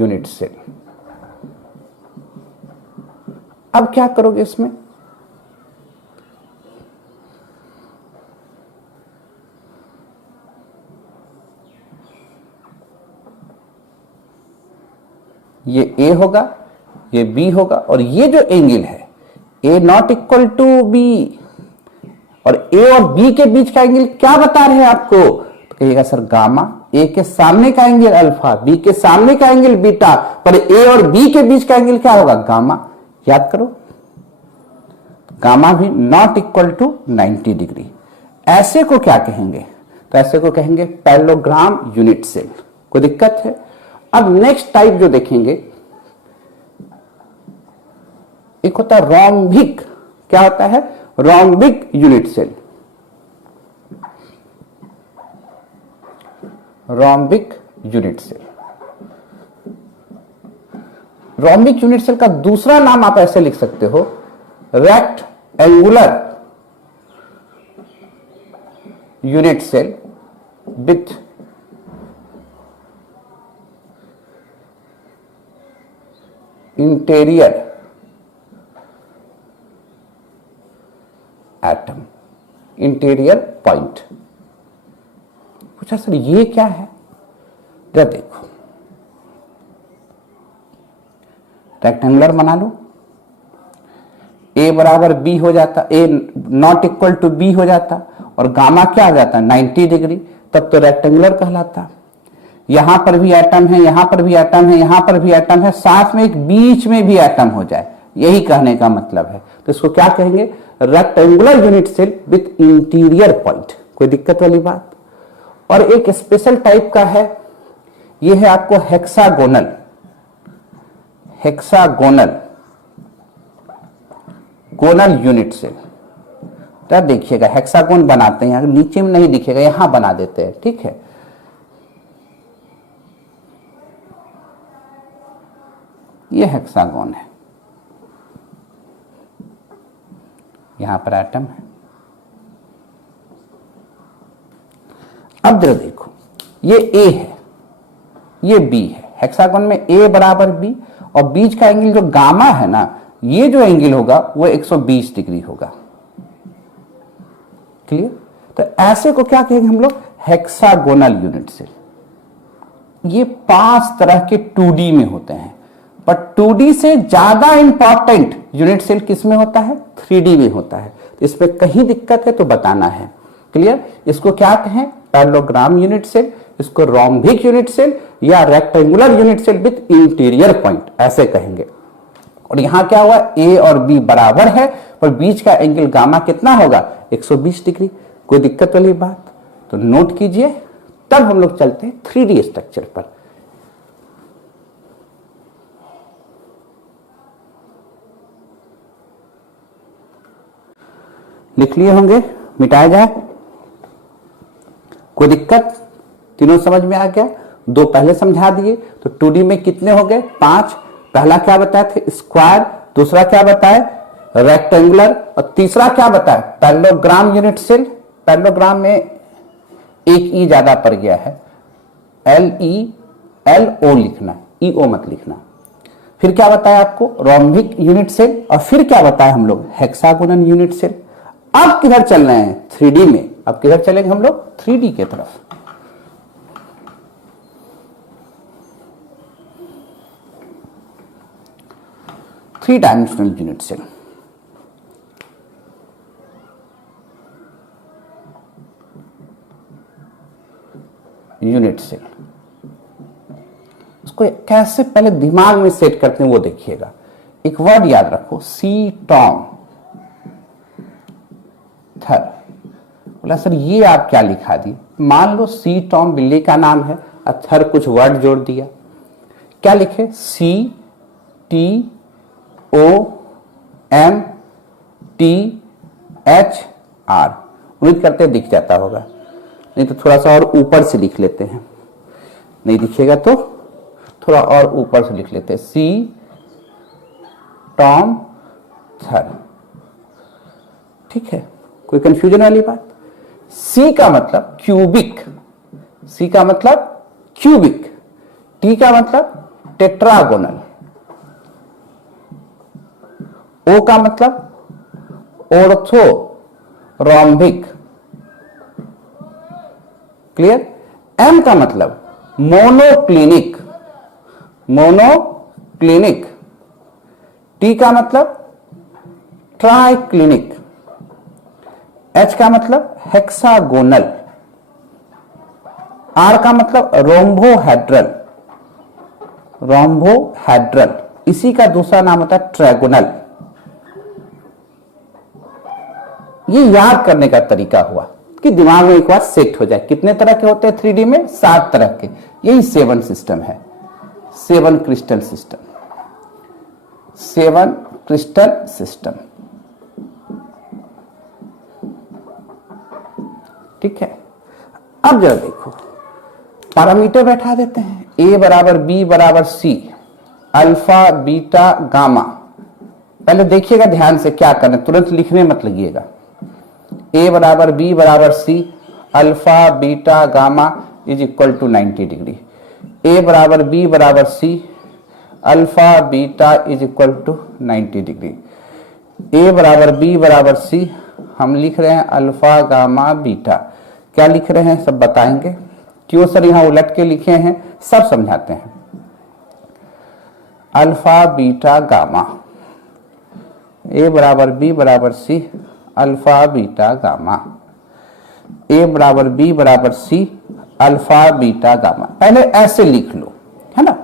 unit cell. अब क्या करोगे इसमें? ये A होगा, ये B होगा, और ये जो एंगल है A not equal to B, और A और B के बीच का एंगल क्या बता रहे हैं आपको? तो कहिएगा सर गामा। A के सामने का एंगल अल्फा, B के सामने का एंगल बीटा, पर A और B के बीच का एंगल क्या होगा? गामा। याद करो, गामा भी नॉट इक्वल टू 90 डिग्री। ऐसे को क्या कहेंगे? तो ऐसे को कहेंगे पैरेललोग्राम यूनिट सेल। कोई दिक्कत है? अब नेक्स्ट टाइप जो देखेंगे, एक होता है रोम्बिक। क्या होता है? Rhombic unit cell. Rhombic unit cell. Rhombic unit cell का दूसरा नाम आप ऐसे लिख सकते हो, rectangular unit cell with interior atom, interior point. पूछा सर ये क्या है? जरा देखो, रेक्टेंगुलर बना लो, A बराबर B हो जाता, A not equal to B हो जाता, और गामा क्या हो जाता? 90 डिग्री। तब तो रेक्टेंगुलर कहलाता। यहां पर भी एटम है, यहां पर भी एटम है, यहां पर भी एटम है, साथ में एक बीच में भी एटम हो जाए, यही कहने का मतलब है। तो इसको क्या कहेंगे? Rectangular unit cell with interior point. कोई दिक्कत वाली बात? और एक स्पेशल टाइप का है, यह है आपको हेक्सागोनल। हेक्सागोनल गोनल यूनिट सेल। तो देखिएगा, हेक्सागोन बनाते हैं, नीचे में नहीं दिखेगा, यहां बना देते हैं, ठीक है। ये हेक्सागोन है, यहां पर एटम है। अब जरा देखो, ये A है, ये B है। हेक्सागोन में A बराबर B, और बीच का एंगल जो गामा है ना, ये जो एंगल होगा वो 120 डिग्री होगा। क्लियर? तो ऐसे को क्या कहेंगे हम लोग? Hexagonal unit cell. ये 5 तरह के 2D में होते हैं, पर 2D से ज्यादा इंपॉर्टेंट यूनिट सेल किस में होता है? 3D में होता है। तो इसमें कहीं दिक्कत है तो बताना है। क्लियर? इसको क्या कहें? पैरेललोग्राम यूनिट सेल, इसको रोम्बिक यूनिट सेल, या rectangular unit cell with interior point, ऐसे कहेंगे। और यहां क्या हुआ? A और B बराबर है, पर बीच का एंगल गामा कितना होगा? 120 डिग्री। कोई दिक्कत वाली बात? तो नोट कीजिए। तब हम लोग चलते हैं 3D स्ट्रक्चर पर। लिख लिए होंगे, मिटाया जाए? कोई दिक्कत? तीनों समझ में आ गया? 2 पहले समझा दिए। तो 2D में कितने हो गए? 5। पहला क्या बताए थे? स्क्वायर। दूसरा क्या बताए? रेक्टेंगुलर। और तीसरा क्या बताए? Parallelogram unit cell. पैरेललोग्राम में एक ई ज्यादा पड़ गया है, LELO लिखना, EO मत लिखना। फिर क्या बताया आपको? Rhombic unit cell. और फिर क्या बताया हम लोग? Hexagonal unit cell. अब किधर चल रहे हैं? 3D में। अब किधर चलेंगे हम लोग? 3D के तरफ। Three dimensional unit cell. Unit cell. उसको कैसे पहले दिमाग में सेट करते हैं वो देखिएगा। एक वर्ड याद रखो, सी टॉम थर। बोला सर ये आप क्या लिखा दिए? मान लो सी टॉम बिल्ली का नाम है, थर कुछ वर्ड जोड़ दिया, क्या लिखे? C T O M T H R. उम्मीद करते दिख जाता होगा, नहीं तो थोड़ा सा और ऊपर से लिख लेते हैं, नहीं दिखेगा तो थोड़ा और ऊपर से लिख लेते हैं, सी टॉम थर। ठीक है, कोई कंफ्यूजन वाली बात? सी का मतलब क्यूबिक, सी का मतलब क्यूबिक, टी का मतलब टेट्रागोनल, ओ का मतलब ऑर्थो रोम्बिक, क्लियर? एम का मतलब मोनोक्लिनिक, मोनोक्लिनिक, टी का मतलब ट्राइक्लिनिक, एच का मतलब हेक्सागोनल, आर का मतलब रोम्बोहेड्रल, रोम्बोहेड्रल, इसी का दूसरा नाम होता है ट्रायगोनल। ये याद करने का तरीका हुआ कि दिमाग में एक बार सेट हो जाए। कितने तरह के होते हैं 3D में? 7 तरह के। यही 7 सिस्टम है, 7 क्रिस्टल सिस्टम, 7 क्रिस्टल सिस्टम। ठीक है, अब जरा देखो, पैरामीटर बैठा देते हैं, ए बराबर बी बराबर सी, अल्फा बीटा गामा। पहले देखिएगा ध्यान से क्या करना, तुरंत लिखने मत लगिएगा। ए बराबर बी बराबर C, alpha beta gamma is equal to 90 degree. A बराबर बी बराबर C, alpha beta is equal to 90 degree. A बराबर बी बराबर सी, हम लिख रहे हैं अल्फा गामा बीटा। क्या लिख रहे हैं सब बताएंगे, क्यों सर यहां उलट के लिखे हैं सब समझाते हैं। अल्फा बीटा गामा, ए बराबर बी बराबर सी, अल्फा बीटा गामा, ए बराबर बी बराबर सी, अल्फा बीटा गामा। पहले ऐसे लिख लो, है ना।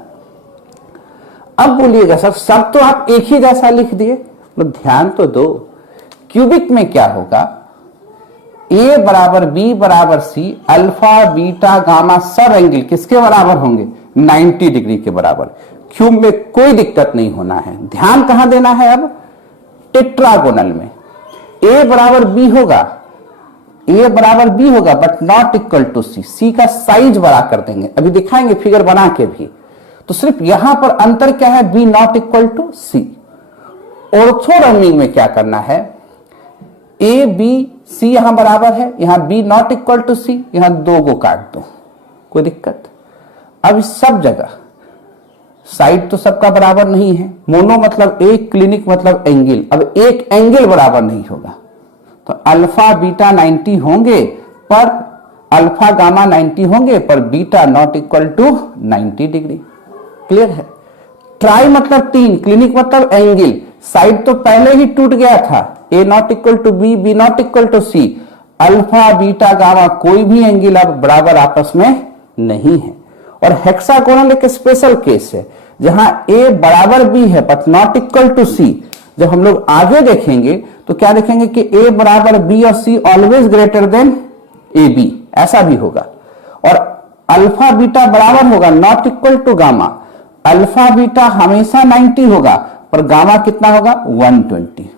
अब बोलिएगा सर सब तो आप एक ही जैसा लिख दिए, तो ध्यान तो दो, क्यूबिक में क्या होगा, ए बराबर बी बराबर सी, अल्फा बीटा गामा सब एंगल किसके बराबर होंगे? 90 डिग्री के बराबर। क्यूब में कोई दिक्कत नहीं होना है, ध्यान कहां देना है अब? टेट्रागोनल में ए बराबर बी होगा, ए बराबर बी होगा बट नॉट इक्वल टू सी। सी का साइज बड़ा कर देंगे, अभी दिखाएंगे फिगर बना के भी। तो सिर्फ यहां पर अंतर क्या है? बी नॉट इक्वल टू सी। ऑर्थोरोमिंग में क्या करना है? ए बी सी यहां बराबर है, यहां बी नॉट इक्वल टू सी, यहां 2 को काट दो, कोई दिक्कत? अब इस सब जगह साइड तो सबका बराबर नहीं है, मोनो मतलब एक, क्लिनिक मतलब एंगल। अब एक एंगल बराबर नहीं होगा, तो अल्फा बीटा 90 होंगे पर अल्फा गामा 90 होंगे पर beta not equal to 90 degree. Clear है? ट्राई मतलब 3, क्लिनिक मतलब एंगल। साइड तो पहले ही टूट गया था, A not equal to B, B not equal to C. Alpha beta gamma कोई भी एंगल अब बराबर आपस में नहीं है। और हेक्सागोनल एक स्पेशल केस है जहां ए बराबर बी है बट नॉट इक्वल टू सी। जब हम लोग आगे देखेंगे तो क्या देखेंगे कि ए बराबर बी और C always greater than A B, ऐसा भी होगा। और अल्फा बीटा बराबर होगा not equal to gamma. Alpha beta हमेशा 90 होगा पर गामा कितना होगा? 120।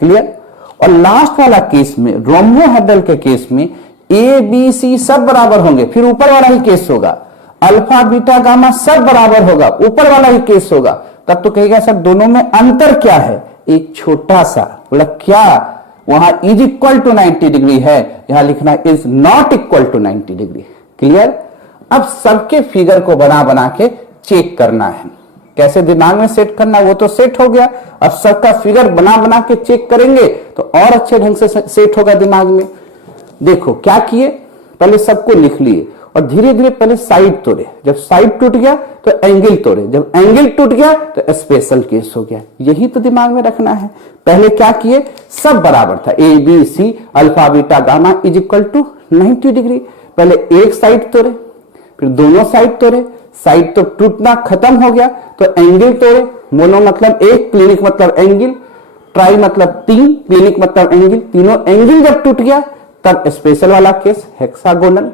क्लियर? और लास्ट वाला केस में, रोम्बोहेड्रल के केस में, ए बी सी सब बराबर होंगे, फिर ऊपर वाला ही केस होगा। अल्फा बीटा गामा सब बराबर होगा, ऊपर वाला ही केस होगा। तब तो कहेगा सर दोनों में अंतर क्या है? एक छोटा सा, मतलब क्या? वहां इज इक्वल टू 90 डिग्री है, यहां लिखना is not equal to 90 degree. Clear? अब सबके फिगर को बना बना के चेक करना है, कैसे दिमाग में सेट करना, वो तो सेट हो गया। अब सबका फिगर बना बना के चेक करेंगे तो और अच्छे ढंग से सेट होगा दिमाग में। देखो क्या किए, पहले सबको लिख लिए और धीरे धीरे पहले साइड तोड़े। जब साइड टूट गया तो एंगल तोड़े, जब एंगल टूट गया तो स्पेशल केस हो गया। यही तो दिमाग में रखना है। पहले क्या किए, सब बराबर था, A B C alpha beta gamma is equal to 90 degree. पहले एक साइड तोड़े, फिर दोनों साइड तोड़े, साइड तो टूटना खत्म हो गया तो एंगल तोड़े। मोनो मतलब एक, क्लिनिक मतलब एंगल, ट्राई मतलब तीन, क्लिनिक मतलब एंगल। तीनों एंगल जब टूट गया तब स्पेशल वाला केस हेक्सागोनल।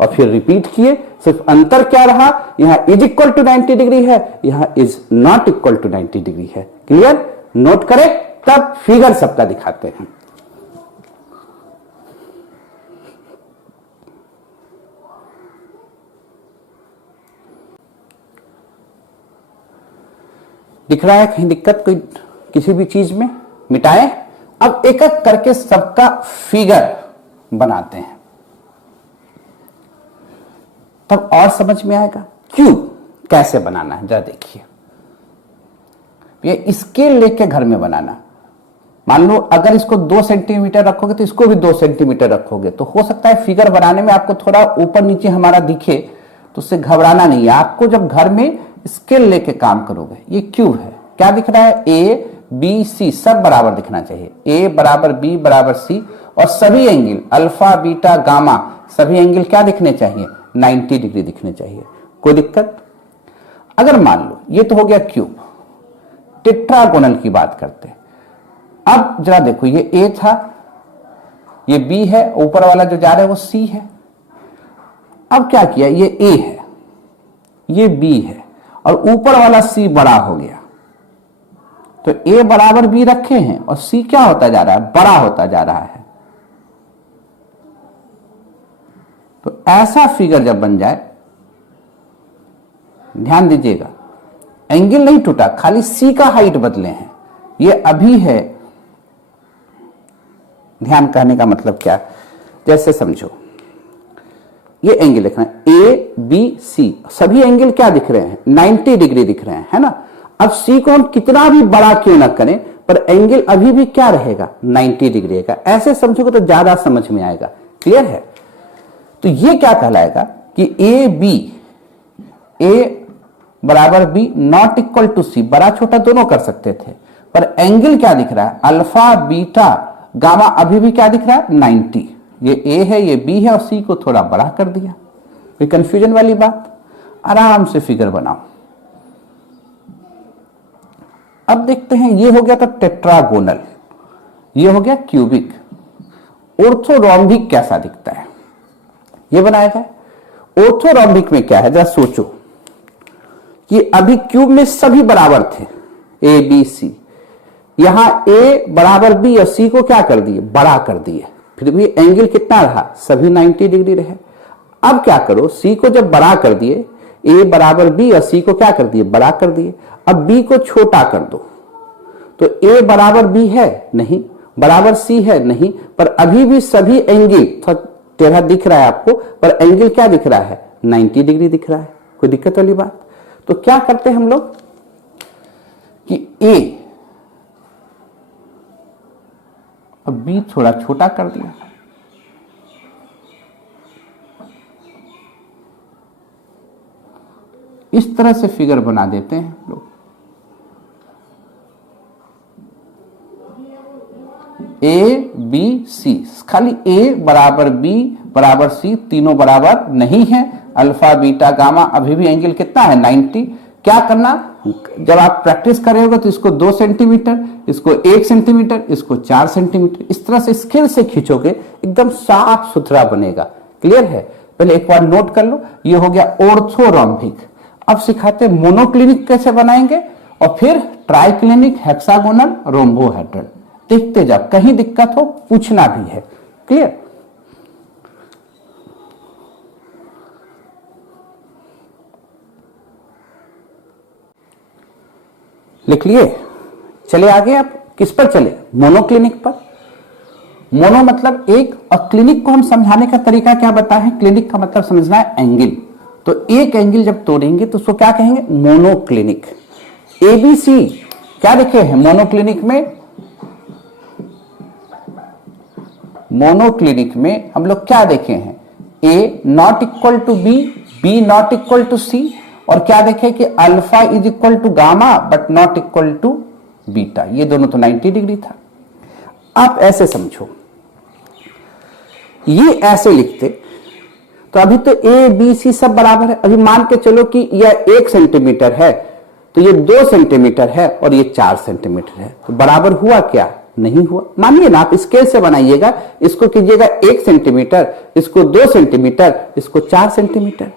और फिर रिपीट किए, सिर्फ अंतर क्या रहा, यहां इज इक्वल टू 90 डिग्री है, यहां is not equal to 90 degree है। क्लियर? नोट करें, तब फिगर सबका दिखाते हैं। दिख रहा है कहीं दिक्कत कोई किसी भी चीज में? मिटाएं। अब एक एक करके सबका फिगर बनाते हैं, तब और समझ में आएगा क्यूब कैसे बनाना है। जरा देखिए, ये स्केल लेके घर में बनाना। मान लो अगर इसको 2 सेंटीमीटर रखोगे तो इसको भी 2 सेंटीमीटर रखोगे, तो हो सकता है फिगर बनाने में आपको थोड़ा ऊपर नीचे हमारा दिखे, तो उससे घबराना नहीं है। आपको जब घर में स्केल लेके काम करोगे, ये क्यूब है, क्या दिख रहा है, ए बी सी सब बराबर दिखना चाहिए, ए बराबर बी बराबर सी, और सभी एंगल अल्फा बीटा गामा सभी एंगल क्या दिखने चाहिए, 90 डिग्री दिखने चाहिए। कोई दिक्कत? अगर मान लो ये तो हो गया क्यूब, टेट्रागोनल की बात करते हैं। अब जरा देखो, ये ए था, ये बी है, ऊपर वाला जो जा रहा है वो सी है। अब क्या किया, ये ए है, ये बी है, और ऊपर वाला सी बड़ा हो गया, तो ए बराबर बी रखे हैं और सी क्या होता जा रहा है, बड़ा होता जा रहा है। तो ऐसा फिगर जब बन जाए, ध्यान दीजिएगा, एंगल नहीं टूटा, खाली सी का हाइट बदले हैं, ये अभी है। ध्यान करने का मतलब क्या, जैसे समझो ये एंगल लिखना है, ए बी सी सभी एंगल क्या दिख रहे हैं, 90 डिग्री दिख रहे हैं, है ना। अब सी को हम कितना भी बड़ा क्यों ना करें, पर एंगल अभी भी क्या रहेगा, 90 डिग्री का। ऐसे समझोगे तो ज्यादा समझ में आएगा। क्लियर है? तो ये क्या कहलाएगा कि ए बी, ए बराबर बी नॉट इक्वल टू सी, बड़ा छोटा दोनों कर सकते थे, पर एंगल क्या दिख रहा है, अल्फा बीटा गामा अभी भी क्या दिख रहा है, 90। ये ए है, ये बी है, और सी को थोड़ा बड़ा कर दिया। कोई कंफ्यूजन वाली बात? आराम से फिगर बनाओ। अब देखते हैं, ये हो गया था टेट्रागोनल, ये हो गया क्यूबिक। ऑर्थोरोम्बिक कैसा दिखता है, ये बनाया जाए। ऑर्थोरोम्बिक में क्या है, जरा सोचो कि अभी क्यूब में सभी बराबर थे, ए बी सी, यहां ए बराबर बी और सी को क्या कर दिए, बड़ा कर दिए, फिर भी एंगल कितना रहा, सभी 90 डिग्री रहे। अब क्या करो, सी को जब बड़ा कर दिए, ए बराबर बी और सी को क्या कर दिए, बड़ा कर दिए। अब बी को छोटा कर दो, तो ए बराबर बी है नहीं, बराबर सी है नहीं, पर अभी भी सभी एंगल थोड़ा टेढ़ा दिख रहा है आपको, पर एंगल क्या दिख रहा है, 90 डिग्री दिख रहा है। कोई दिक्कत वाली बात? तो क्या करते हैं हम लोग कि ए और बी थोड़ा छोटा कर दिया, इस तरह से फिगर बना देते हैं लोग। ए बी सी, खाली ए बराबर बी बराबर सी तीनों बराबर नहीं है, अल्फा बीटा गामा अभी भी एंगल कितना है, 90। क्या करना, जब आप प्रैक्टिस करेंगे तो इसको 2 सेंटीमीटर, इसको 1 सेंटीमीटर, इसको 4 सेंटीमीटर, इस तरह से स्केल से खींचोगे, एकदम साफ सुथरा बनेगा। क्लियर है? पहले एक बार नोट कर लो, ये हो गया ऑर्थोरोम्बिक। अब सिखाते मोनोक्लिनिक कैसे बनाएंगे, और फिर ट्राइक्लिनिक, हेक्सागोनल, रोम्बोहेड्रल। देखते जाओ, कहीं दिक्कत हो पूछना भी है। क्लियर? लिख लिए? चले आगे। आप किस पर चले, मोनोक्लिनिक पर। मोनो मतलब एक, और क्लिनिक को हम समझाने का तरीका क्या बताए हैं, क्लिनिक का मतलब समझना है एंगल। तो एक एंगल जब तोड़ेंगे तो उसको क्या कहेंगे, मोनोक्लिनिक। एबीसी क्या लिखे हैं मोनोक्लिनिक में, मोनोक्लिनिक में हम लोग क्या देखे हैं, A not equal to B, B not equal to C, और क्या देखे कि alpha is equal to gamma but not equal to beta. ये दोनों तो 90 डिग्री था। आप ऐसे समझो, ये ऐसे लिखते तो अभी तो ए बी सी सब बराबर है। अभी मान के चलो कि यह 1 सेंटीमीटर है, तो ये 2 सेंटीमीटर है और ये 4 सेंटीमीटर है, तो बराबर हुआ क्या? नहीं हुआ। मानिए ना, आप स्केल से बनाइएगा, इसको कीजिएगा 1 सेंटीमीटर, इसको 2 सेंटीमीटर, इसको 4 सेंटीमीटर।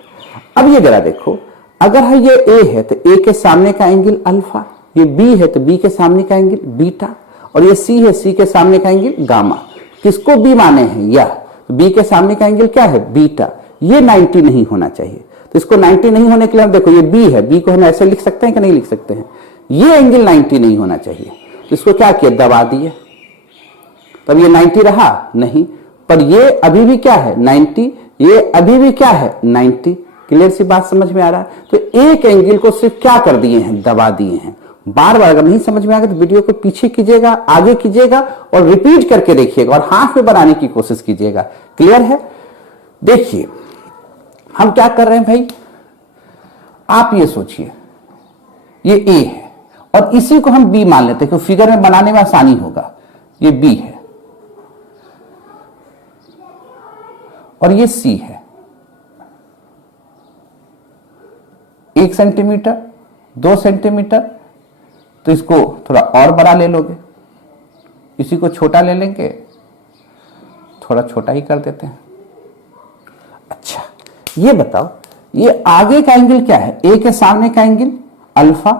अब ये जरा देखो, अगर ये ए है तो ए के सामने का एंगल अल्फा, ये बी है तो बी के सामने का एंगल बीटा, और ये सी है, सी के सामने का एंगल गामा। किसको बी माने हैं? यह बी के सामने का एंगल क्या है? बीटा। ये 90 नहीं होना चाहिए, तो इसको 90 नहीं होने के लिए हम देखो, ये बी है, बी को हम ऐसे लिख सकते हैं कि नहीं लिख सकते हैं? ये एंगल 90 नहीं होना चाहिए, तो इसको क्या किया? दबा दिए, तब ये 90 रहा नहीं, पर ये अभी भी क्या है? 90। ये अभी भी क्या है? 90। क्लियर सी बात समझ में आ रहा है? तो एक एंगल को सिर्फ क्या कर दिए हैं? दबा दिए हैं। बार बार अगर नहीं समझ में आ गया तो वीडियो को पीछे कीजिएगा, आगे कीजिएगा और रिपीट करके देखिएगा और हाथ में बनाने की कोशिश कीजिएगा। क्लियर है? देखिए हम क्या कर रहे हैं भाई, आप ये सोचिए, ये ए है और इसी को हम बी मान लेते हैं, क्योंकि फिगर में बनाने में आसानी होगा। ये बी है और ये सी है। 1 सेंटीमीटर, 2 सेंटीमीटर, तो इसको थोड़ा और बड़ा ले लोगे, इसी को छोटा ले लेंगे, थोड़ा छोटा ही कर देते हैं। अच्छा, ये बताओ, ये आगे का एंगल क्या है? ए के सामने का एंगल अल्फा,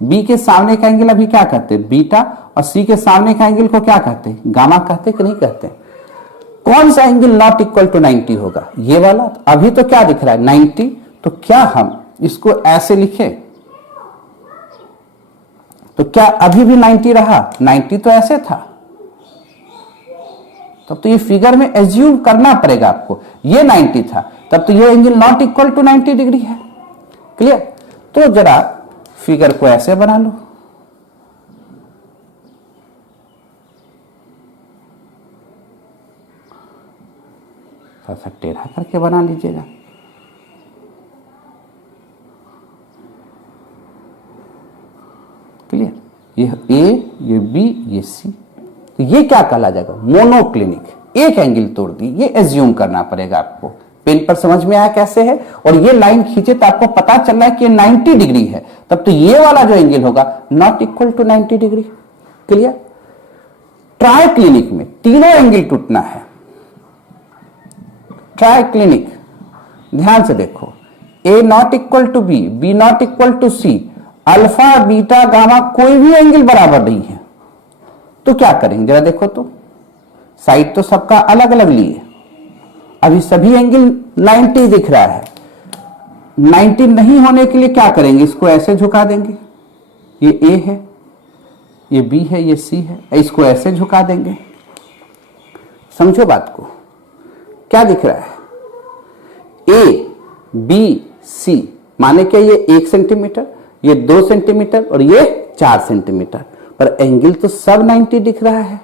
बी के सामने का एंगल अभी क्या कहते हैं? बीटा, और सी के सामने का एंगल को क्या कहते हैं? गामा कहते कि नहीं कहते? कौन सा एंगल नॉट इक्वल टू 90 होगा? ये वाला। अभी तो क्या दिख रहा है? 90। तो क्या हम इसको ऐसे लिखें? तो क्या अभी भी 90 रहा? 90 तो ऐसे था, तब तो ये फिगर में एज्यूम करना पड़ेगा आपको, ये 90 था, तब तो ये angle not equal to 90 degree है। क्लियर? तो जरा फिगर को ऐसे बना लो, थोड़ा सा टेढ़ा करके बना लीजिएगा। क्लियर? ये ए, ये बी, ये सी, तो ये क्या कहला जाएगा? मोनोक्लिनिक। एक एंगल तोड़ दी, ये एज्यूम करना पड़ेगा आपको। पेन पर समझ में आया कैसे है? और ये लाइन खींचे तो आपको पता चल रहा है कि 90 डिग्री है, तब तो ये वाला जो एंगल होगा not equal to 90 degree. Clear? Triclinic में तीनों एंगल टूटना है। ट्राइक्लिनिक, ध्यान से देखो, A not equal to B, B not equal to C, alpha beta gamma, कोई भी एंगल बराबर नहीं है, तो क्या करेंगे? जरा देखो तो, साइड तो सबका अलग अलग लिए, अभी सभी एंगल 90 दिख रहा है। 90 नहीं होने के लिए क्या करेंगे? इसको ऐसे झुका देंगे, ये ए है, ये बी है, ये सी है, इसको ऐसे झुका देंगे। समझो बात को, क्या दिख रहा है? ए बी सी, माने क्या? ये 1 सेंटीमीटर, ये 2 सेंटीमीटर और ये 4 सेंटीमीटर, पर एंगल तो सब 90 दिख रहा है।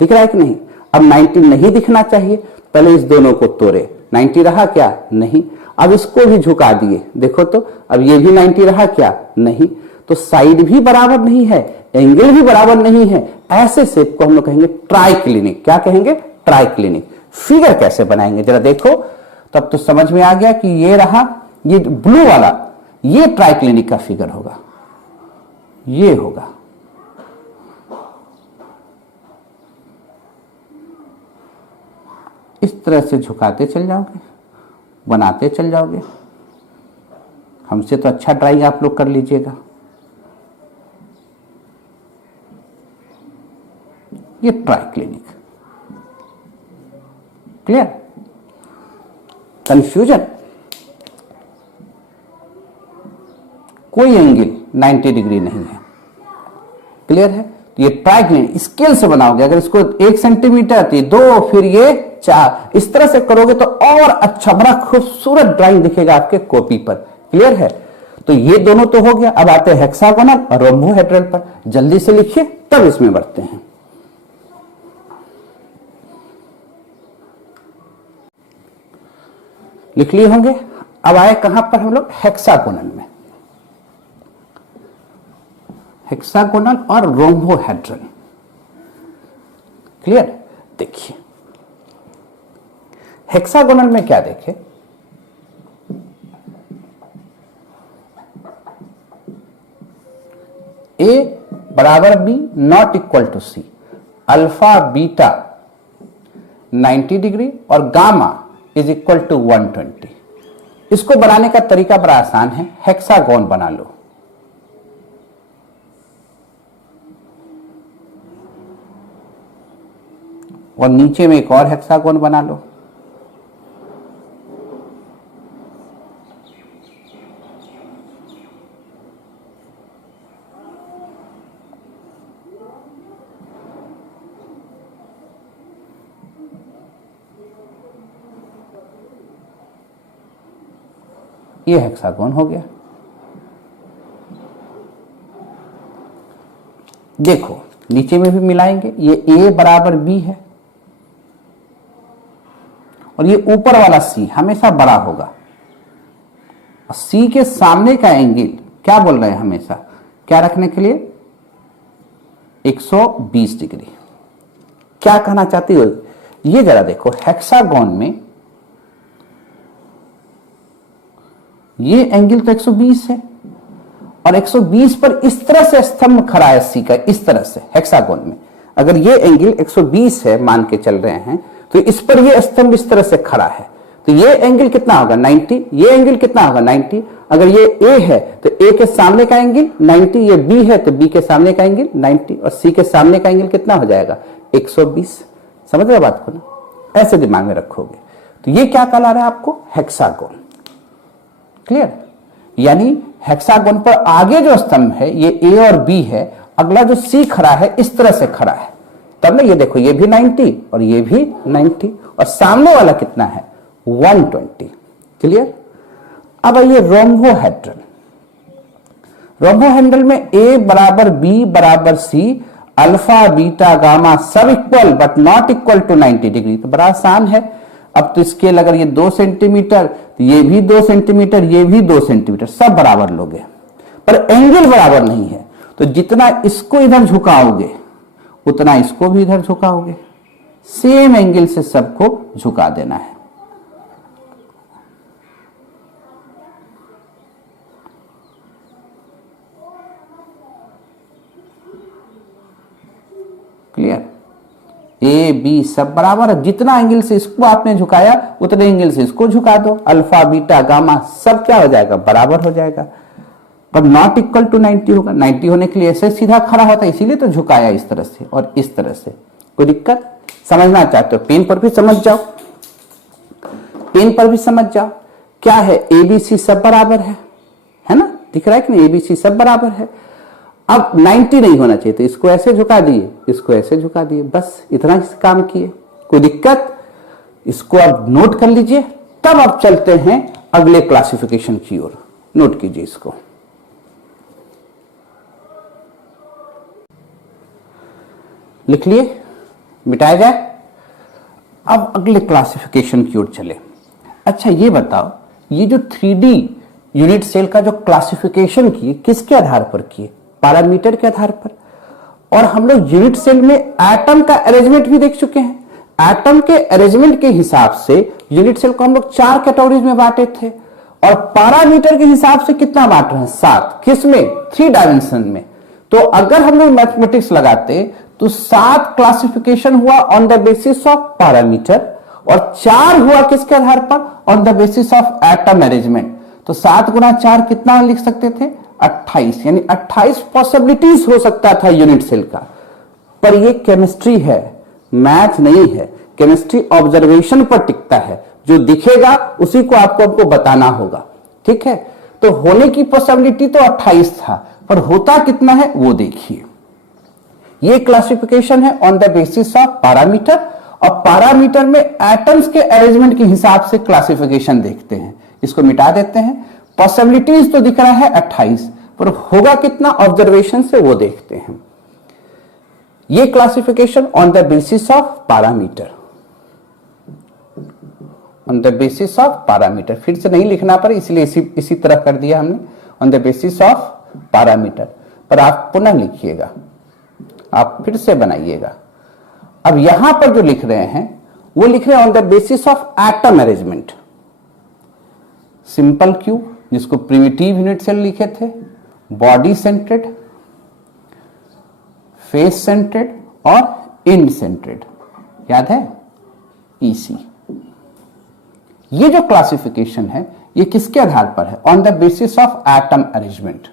दिख रहा है कि नहीं? अब 90 नहीं दिखना चाहिए, पहले इस दोनों को तोड़े। 90 रहा क्या? नहीं। अब इसको भी झुका दिए, देखो तो, अब ये भी 90 रहा क्या? नहीं। तो साइड भी बराबर नहीं है, एंगल भी बराबर नहीं है। ऐसे शेप को हम लोग कहेंगे ट्राइक्लिनिक। क्या कहेंगे? ट्राइक्लिनिक। फिगर कैसे बनाएंगे जरा देखो, तब तो समझ में आ गया कि ये रहा, ये ब्लू वाला, ये ट्राइक्लिनिक का फिगर होगा, ये होगा। इस तरह से झुकाते चल जाओगे, बनाते चल जाओगे। हमसे तो अच्छा ड्राइंग आप लोग कर लीजिएगा। ये ट्राइक्लिनिक। क्लियर? कंफ्यूजन? कोई एंगल 90 डिग्री नहीं है। क्लियर है? तो ये ट्राइक्लिनिक स्केल से बनाओगे। अगर इसको 1 सेंटीमीटर, तो 2, फिर ये 4, इस तरह से करोगे तो और अच्छा, बड़ा खूबसूरत ड्राइंग दिखेगा आपके कॉपी पर। क्लियर है? तो ये दोनों तो हो गया। अब आते हैं हेक्सागोनल और रोम्बोहेड्रल पर। जल्दी से लिखिए, तब इसमें बढ़ते हैं। लिख लिए होंगे। अब आए कहां पर हम लोग? हेक्सागोनल में। हेक्सागोनल और रोम्बोहेड्रल। क्लियर? देखिए हेक्सागोनल में क्या देखे, बराबर B not equal to C, alpha beta 90 degree और गामा इज इक्वल टू 120। इसको बनाने का तरीका बड़ा आसान है, हेक्सागोन बना लो। और नीचे में एक और हेक्सागोन बना लो। ये हेक्सागोन हो गया। देखो नीचे में भी मिलाएंगे, ये A बराबर B है और ये ऊपर वाला C हमेशा बड़ा होगा। C के सामने का एंगल क्या बोल रहे हैं हमेशा, क्या रखने के लिए 120 डिग्री। क्या कहना चाहती हो, ये जरा देखो हेक्सागोन में ये एंगल तो 120 है और 120 पर इस तरह से स्तंभ खड़ा है सी का, इस तरह से हेक्सागोन में अगर ये एंगल 120 है मान के चल रहे हैं तो इस पर ये स्तंभ इस तरह से खड़ा है, तो ये एंगल कितना होगा 90, ये एंगल कितना होगा 90। अगर ये A है तो A के सामने का एंगल 90, ये B है तो B के सामने का एंगल 90 और C के सामने का एंगल कितना हो जाएगा 120। समझ रहे बात को ना, ऐसे दिमाग में रखोगे तो ये क्या कहला रहा है आपको, हेक्सागोन। क्लियर, यानी हेक्सागोन पर आगे जो स्तंभ है ये A और B है, अगला जो C खड़ा है इस तरह से खड़ा है, तब ना ये देखो ये भी 90 और ये भी 90 और सामने वाला कितना है 120। क्लियर। अब ये रोम्बोहेड्रल, रोम्बोहेड्रल में A बराबर B बराबर C, अल्फा बीटा गामा सब equal but not equal to 90 degree. तो बड़ा आसान है। अब तो स्केल अगर ये 2 सेंटीमीटर तो ये भी 2 सेंटीमीटर, ये भी 2 सेंटीमीटर, सब बराबर लोगे, पर एंगल बराबर नहीं है। तो जितना इसको इधर झुकाओगे उतना इसको भी इधर झुकाओगे, सेम एंगल से सबको झुका देना है। क्लियर, ए बी सब बराबर है, जितना एंगल से इसको आपने झुकाया उतने एंगल से इसको झुका दो, अल्फा बीटा गामा सब क्या हो जाएगा बराबर हो जाएगा, पर नॉट इक्वल टू 90 होगा। 90 होने के लिए ऐसे सीधा खड़ा होता है, इसीलिए तो झुकाया इस तरह से और इस तरह से। कोई दिक्कत, समझना चाहते हो पेन पर भी समझ जाओ, पेन पर भी समझ जाओ। क्या है एबीसी सब बराबर है ना, दिख रहा है कि नहीं, एबीसी सब बराबर है। अब 90 नहीं होना चाहिए तो इसको ऐसे झुका दिए, इसको ऐसे झुका दिए, बस इतना ही काम किए। कोई दिक्कत, इसको आप नोट कर लीजिए। तब आप चलते हैं अगले क्लासिफिकेशन की ओर, नोट कीजिए इसको। लिख लिए, मिटाया जाए। अब अगले क्लासिफिकेशन की ओर चले। अच्छा ये बताओ, ये जो 3D यूनिट सेल का जो क्लासिफिकेशन किए किसके आधार पर किए, पैरामीटर के आधार पर। और हम लोग यूनिट सेल में एटम का अरेंजमेंट भी देख चुके हैं। एटम के अरेंजमेंट के हिसाब से यूनिट सेल को हम लोग 4 कैटेगरीज में बांटे थे और पैरामीटर के हिसाब से कितना बांट रहे हैं 7। किसमें, 3 डायमेंशन में। तो अगर हम लोग मैथमेटिक्स लगाते तो 7 क्लासिफिकेशन हुआ on the basis of parameter और 4 हुआ किसके आधार पर, on the basis of atom arrangement. तो 7 गुना 4 कितना लिख सकते थे 28, यानी 28 पॉसिबिलिटीज हो सकता था यूनिट सेल का। पर ये केमिस्ट्री है, मैथ नहीं है। केमिस्ट्री ऑब्जर्वेशन पर टिकता है, जो दिखेगा उसी को आपको बताना होगा। ठीक है, तो होने की पॉसिबिलिटी तो 28 था, पर होता कितना है वो देखिए। ये क्लासिफिकेशन है on the basis of parameter, और पैरामीटर में एटम्स के अरेंजमेंट के हिसाब से क्लासिफिकेशन देखते हैं। इसको मिटा देते हैं। पॉसिबिलिटीज तो दिख रहा है 28, पर होगा कितना ऑब्जर्वेशन से वो देखते हैं। ये classification on the basis of parameter, on the basis of parameter. फिर से नहीं लिखना पर इसलिए इसी तरह कर दिया हमने, on the basis of parameter. पर आप पुनः लिखिएगा, आप फिर से बनाइएगा। अब यहां पर जो लिख रहे हैं वो लिख रहे हैं on the basis of atom arrangement. Simple Q, जिसको प्रिमिटिव यूनिट सेल लिखे थे, बॉडी सेंट्रेड, फेस सेंटर्ड और इंड सेंटर्ड, याद है ईसी। ये जो क्लासिफिकेशन है ये किसके आधार पर है? On the basis of atom arrangement,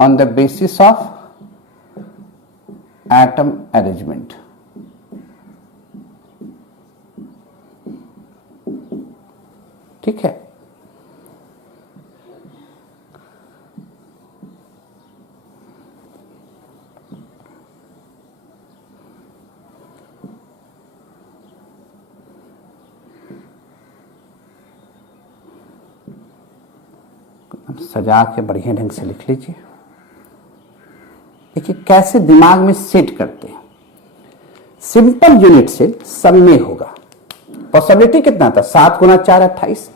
on the basis of atom arrangement. ठीक है, सजा के बढ़िया ढंग से लिख लीजिए। देखिए कैसे दिमाग में सेट करते हैं। सिंपल यूनिट सेल सब में होगा, पॉसिबिलिटी कितना था 7 गुना 4 28,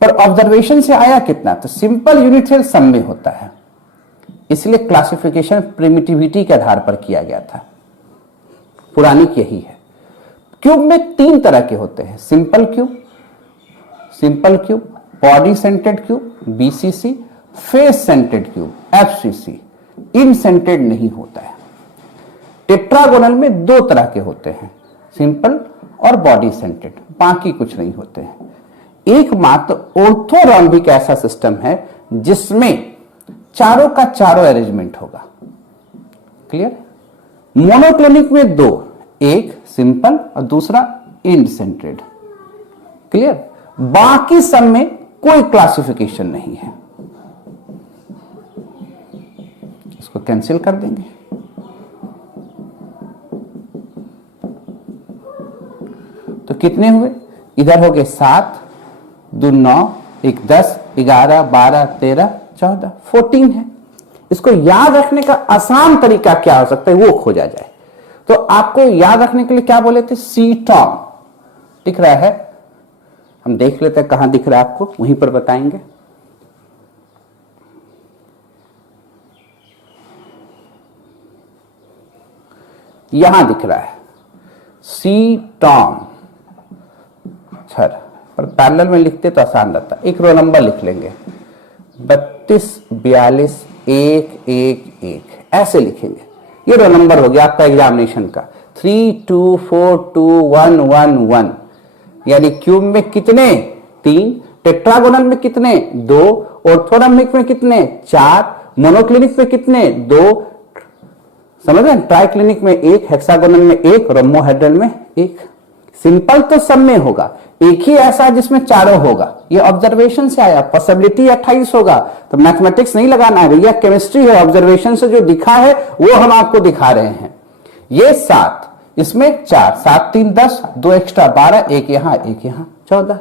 पर ऑब्जर्वेशन से आया कितना, तो सिंपल यूनिट सेल सब में होता है, इसलिए क्लासिफिकेशन प्रिमिटिविटी के आधार पर किया गया था। पुरानी यही है। क्यूब में 3 तरह के होते हैं, simple cube, body centered cube BCC, face centered cube FCC, end centered नहीं होता है। टेट्रागोनल में 2 तरह के होते हैं, सिंपल और बॉडी सेंटर्ड, बाकी कुछ नहीं होते हैं। एकमात्र ऑर्थोरोम्बिक ऐसा सिस्टम है जिसमें चारों का चारों अरेंजमेंट होगा। क्लियर? मोनोक्लिनिक में 2, एक सिंपल और दूसरा इंड सेंटर्ड। क्लियर? बाकी सब में कोई क्लासिफिकेशन नहीं है, इसको कैंसिल कर देंगे। तो कितने हुए? इधर हो गए 7, 2 9, 1 10, 11 12 13 14, 14 है। इसको याद रखने का आसान तरीका क्या हो सकता है वो खोजा जाए। तो आपको याद रखने के लिए क्या बोले थे? सीटॉम दिख रहा है, हम देख लेते हैं कहां दिख रहा है आपको, वहीं पर बताएंगे। यहां दिख रहा है सीटॉम सर, पर पैरेलल में लिखते तो आसान रहता। एक रो नंबर लिख लेंगे 32 42 1 1 1, ऐसे लिखेंगे। ये रो नंबर हो गया आपका एग्जामिनेशन का। 3 2 4 2 1 1 1, यानी क्यूब में कितने? 3, टेट्रागोनल में कितने? 2, ऑर्थोरोम्बिक में कितने? 4, मोनोक्लिनिक में कितने? 2, समझ रहे? ट्राइक्लिनिक में 1, हेक्सागोनल में 1, रोम्बोहेड्रल में 1। सिंपल तो सब में होगा, एक ही ऐसा जिसमें चारों होगा। ये ऑब्जर्वेशन से आया, पॉसिबिलिटी 28 होगा, तो मैथमेटिक्स नहीं लगाना है भैया, केमिस्ट्री है। ऑब्जर्वेशन से जो दिखा है वो हम आपको दिखा रहे हैं। ये 7, इसमें 4, 7 3 10, 2 एक्स्ट्रा 12, 1 यहां 1 यहां 14।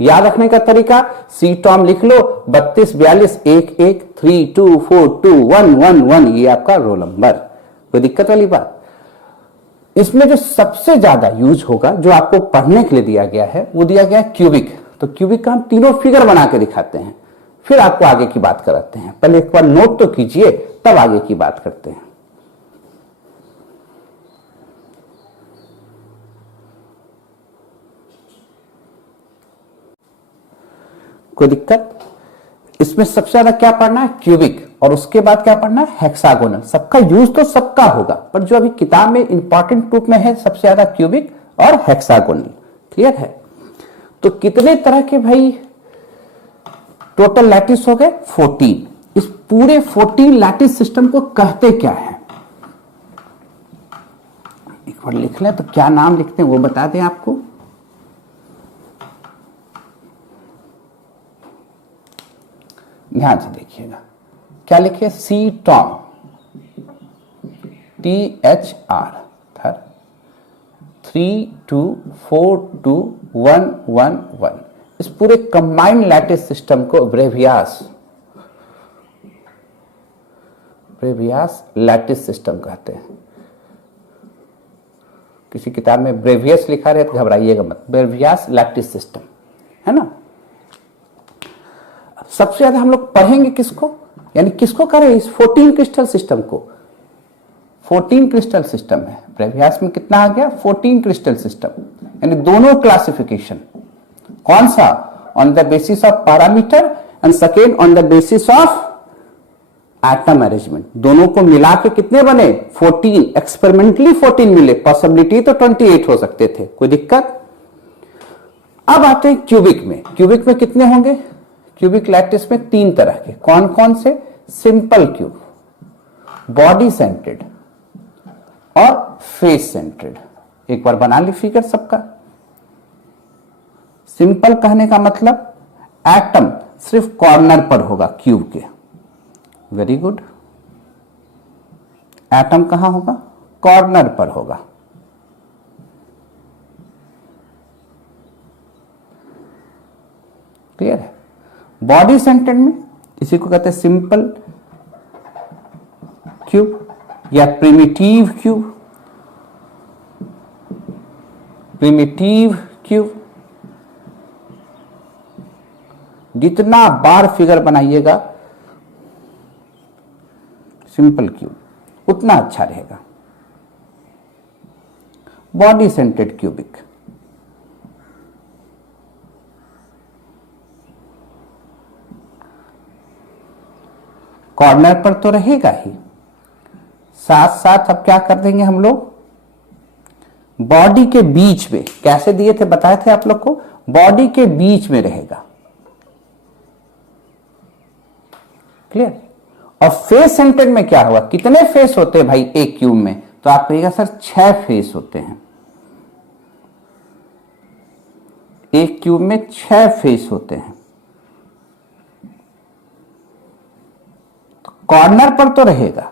याद रखने का तरीका, सीटॉम लिख लो 32 42 1 1 3 2 4 2 1 1 1, ये आपका रोल नंबर। कोई दिक्कत वाली बात? इसमें जो सबसे ज्यादा यूज होगा, जो आपको पढ़ने के लिए दिया गया है, वो दिया गया है क्यूबिक। तो क्यूबिक का हम तीनों फिगर बना के दिखाते हैं, फिर आपको आगे की बात कराते हैं। पहले एक बार नोट तो कीजिए, तब आगे की बात करते हैं। कोई दिक्कत? इसमें सबसे ज्यादा क्या पढ़ना है? क्यूबिक, और उसके बाद क्या पढ़ना है? हेक्सागोनल। सबका यूज तो सबका होगा, पर जो अभी किताब में इंपॉर्टेंट ग्रुप में है सबसे ज्यादा क्यूबिक और हेक्सागोनल। क्लियर है? तो कितने तरह के भाई टोटल लैटिस हो गए? 14। इस पूरे 14 लैटिस सिस्टम को कहते क्या है? एक बार लिख लें तो क्या नाम लिखते हैं वो बता दें आपको। ध्यान से देखिएगा, क्या लिखे? सीटॉम, THR, 3 2 4 2 1 1 1। इस पूरे कंबाइंड लैटिस सिस्टम को ब्रेवियास लैटिस सिस्टम कहते हैं। किसी किताब में ब्रेवियस लिखा रहे तो घबराइएगा मत, ब्रेवियास लैटिस सिस्टम है ना। सबसे ज्यादा हम लोग पढ़ेंगे किसको, यानी किसको करें? इस 14 क्रिस्टल सिस्टम को। 14 क्रिस्टल सिस्टम है, ब्रेवियास में कितना आ गया? 14 क्रिस्टल सिस्टम, यानी दोनों क्लासिफिकेशन। कौन सा? On the basis of parameter, and second on the basis of atom arrangement, दोनों को मिला के कितने बने 14, एक्सपेरिमेंटली 14 मिले, पॉसिबिलिटी तो 28 हो सकते थे, कोई दिक्कत। अब आते हैं क्यूबिक में। क्यूबिक में कितने होंगे? क्यूबिक लैटिस में 3 तरह के, कौन कौन से? सिंपल क्यूब, बॉडी सेंटर्ड और फेस सेंटर्ड। एक बार बना ली फिगर सबका। सिंपल कहने का मतलब एटम सिर्फ कॉर्नर पर होगा क्यूब के, वेरी गुड। एटम कहां होगा? कॉर्नर पर होगा। क्लियर है? बॉडी सेंटर्ड में इसी को कहते हैं सिंपल क्यूब या प्रिमिटिव क्यूब। प्रिमिटिव क्यूब जितना बार फिगर बनाइएगा सिंपल क्यूब उतना अच्छा रहेगा। बॉडी सेंटर्ड क्यूबिक, कॉर्नर पर तो रहेगा ही, साथ साथ अब क्या कर देंगे हम लोग, बॉडी के बीच में, कैसे दिए थे बताए थे आप लोग को, बॉडी के बीच में रहेगा। क्लियर? और फेस सेंटर्ड में क्या हुआ? कितने फेस होते हैं भाई एक क्यूब में? तो आप कहिएगा सर 6 फेस होते हैं। एक क्यूब में 6 फेस होते हैं। तो कॉर्नर पर तो रहेगा।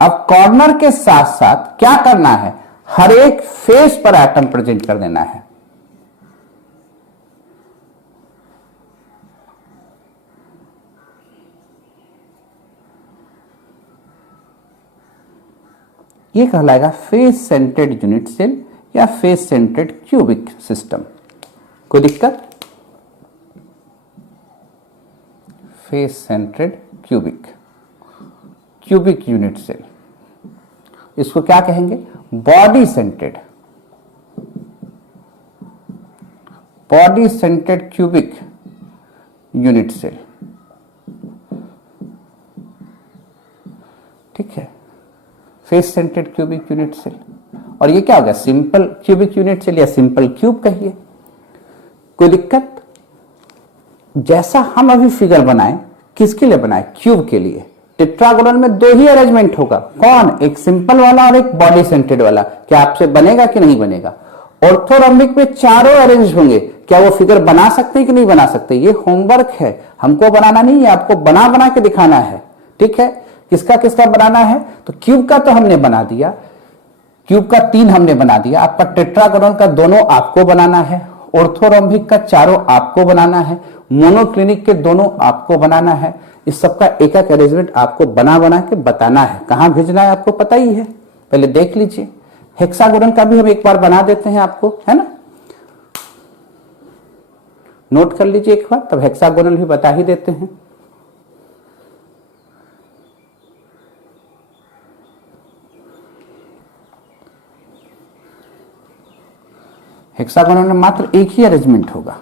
अब कॉर्नर के साथ साथ क्या करना है? हर एक फेस पर एटम प्रेजेंट कर देना है। ये कहलाएगा फेस सेंटर्ड यूनिट सेल या फेस सेंटर्ड क्यूबिक सिस्टम। कोई दिक्कत? Face centred cubic, cubic unit cell, इसको क्या कहेंगे? Body centred, body centred cubic unit cell. ठीक है, face centred cubic unit cell. और ये क्या हो गया? सिंपल क्यूबिक यूनिट सेल या सिंपल क्यूब कहिए। कोई दिक्कत? जैसा हम अभी फिगर बनाए, किसके लिए बनाए? क्यूब के लिए। टेट्रागोनल में 2 ही अरेंजमेंट होगा, कौन? एक सिंपल वाला और एक बॉडी सेंटर्ड वाला। क्या आपसे बनेगा कि नहीं बनेगा? ऑर्थोरोम्बिक में 4 अरेंज होंगे। क्या वो फिगर बना सकते हैं कि नहीं बना सकते? ये होमवर्क है, हमको बनाना नहीं है, आपको बना बना के दिखाना है। ठीक है, किसका किसका बनाना है? तो क्यूब का तो हमने बना दिया, क्यूब का 3 हमने बना दिया। आपका टेट्रागोनल का दोनों आपको बनाना है, ऑर्थोरोम्बिक का 4 आपको बनाना है, मोनोक्लिनिक के दोनों आपको बनाना है। इस सबका एक एक अरेंजमेंट आपको बना बना के बताना है। कहां भेजना है आपको पता ही है, पहले देख लीजिए। हेक्सागोनल का भी हम एक बार बना देते हैं आपको, है ना, नोट कर लीजिए एक बार, तब हेक्सागोनल भी बता ही देते हैं। हेक्सागोनल में मात्र एक ही अरेंजमेंट होगा।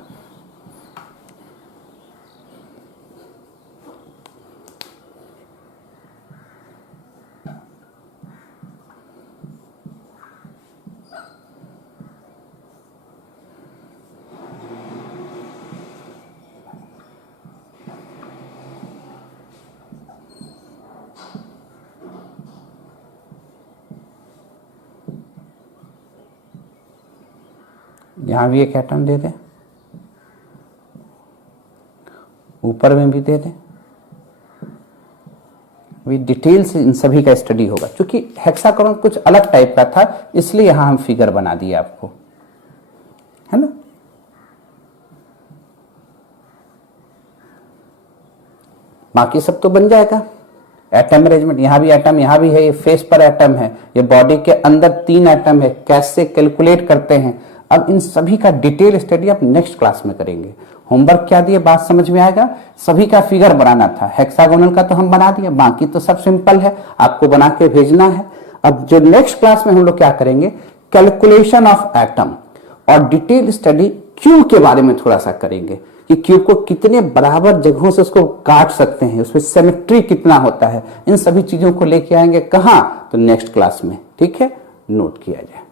यहां भी एक एटम दे दें, ऊपर में भी दे दें। डिटेल से इन सभी का स्टडी होगा। क्योंकि हेक्सागोनल कुछ अलग टाइप का था, इसलिए यहां हम फिगर बना दिए आपको, है ना। बाकी सब तो बन जाएगा। एटम अरेंजमेंट, यहां भी एटम, यहां भी है, ये फेस पर एटम है, ये बॉडी के अंदर 3 एटम है, कैसे कैलकुलेट करते हैं। अब इन सभी का डिटेल स्टडी आप नेक्स्ट क्लास में करेंगे। होमवर्क क्या दिए बात समझ में आएगा। सभी का फिगर बनाना था, हेक्सागोनल का तो हम बना दिए, बाकी तो सब सिंपल है, आपको बना के भेजना है। अब जो नेक्स्ट क्लास में हम लोग क्या करेंगे, कैलकुलेशन ऑफ एटम और डिटेल स्टडी क्यूब के बारे में थोड़ा सा करेंगे कि क्यूब को कितने बराबर जगहों से उसको काट सकते हैं, उसमें सिमेट्री कितना होता है, इन सभी चीजों को लेके आएंगे कहां, तो नेक्स्ट क्लास में। ठीक है, नोट किया जाए।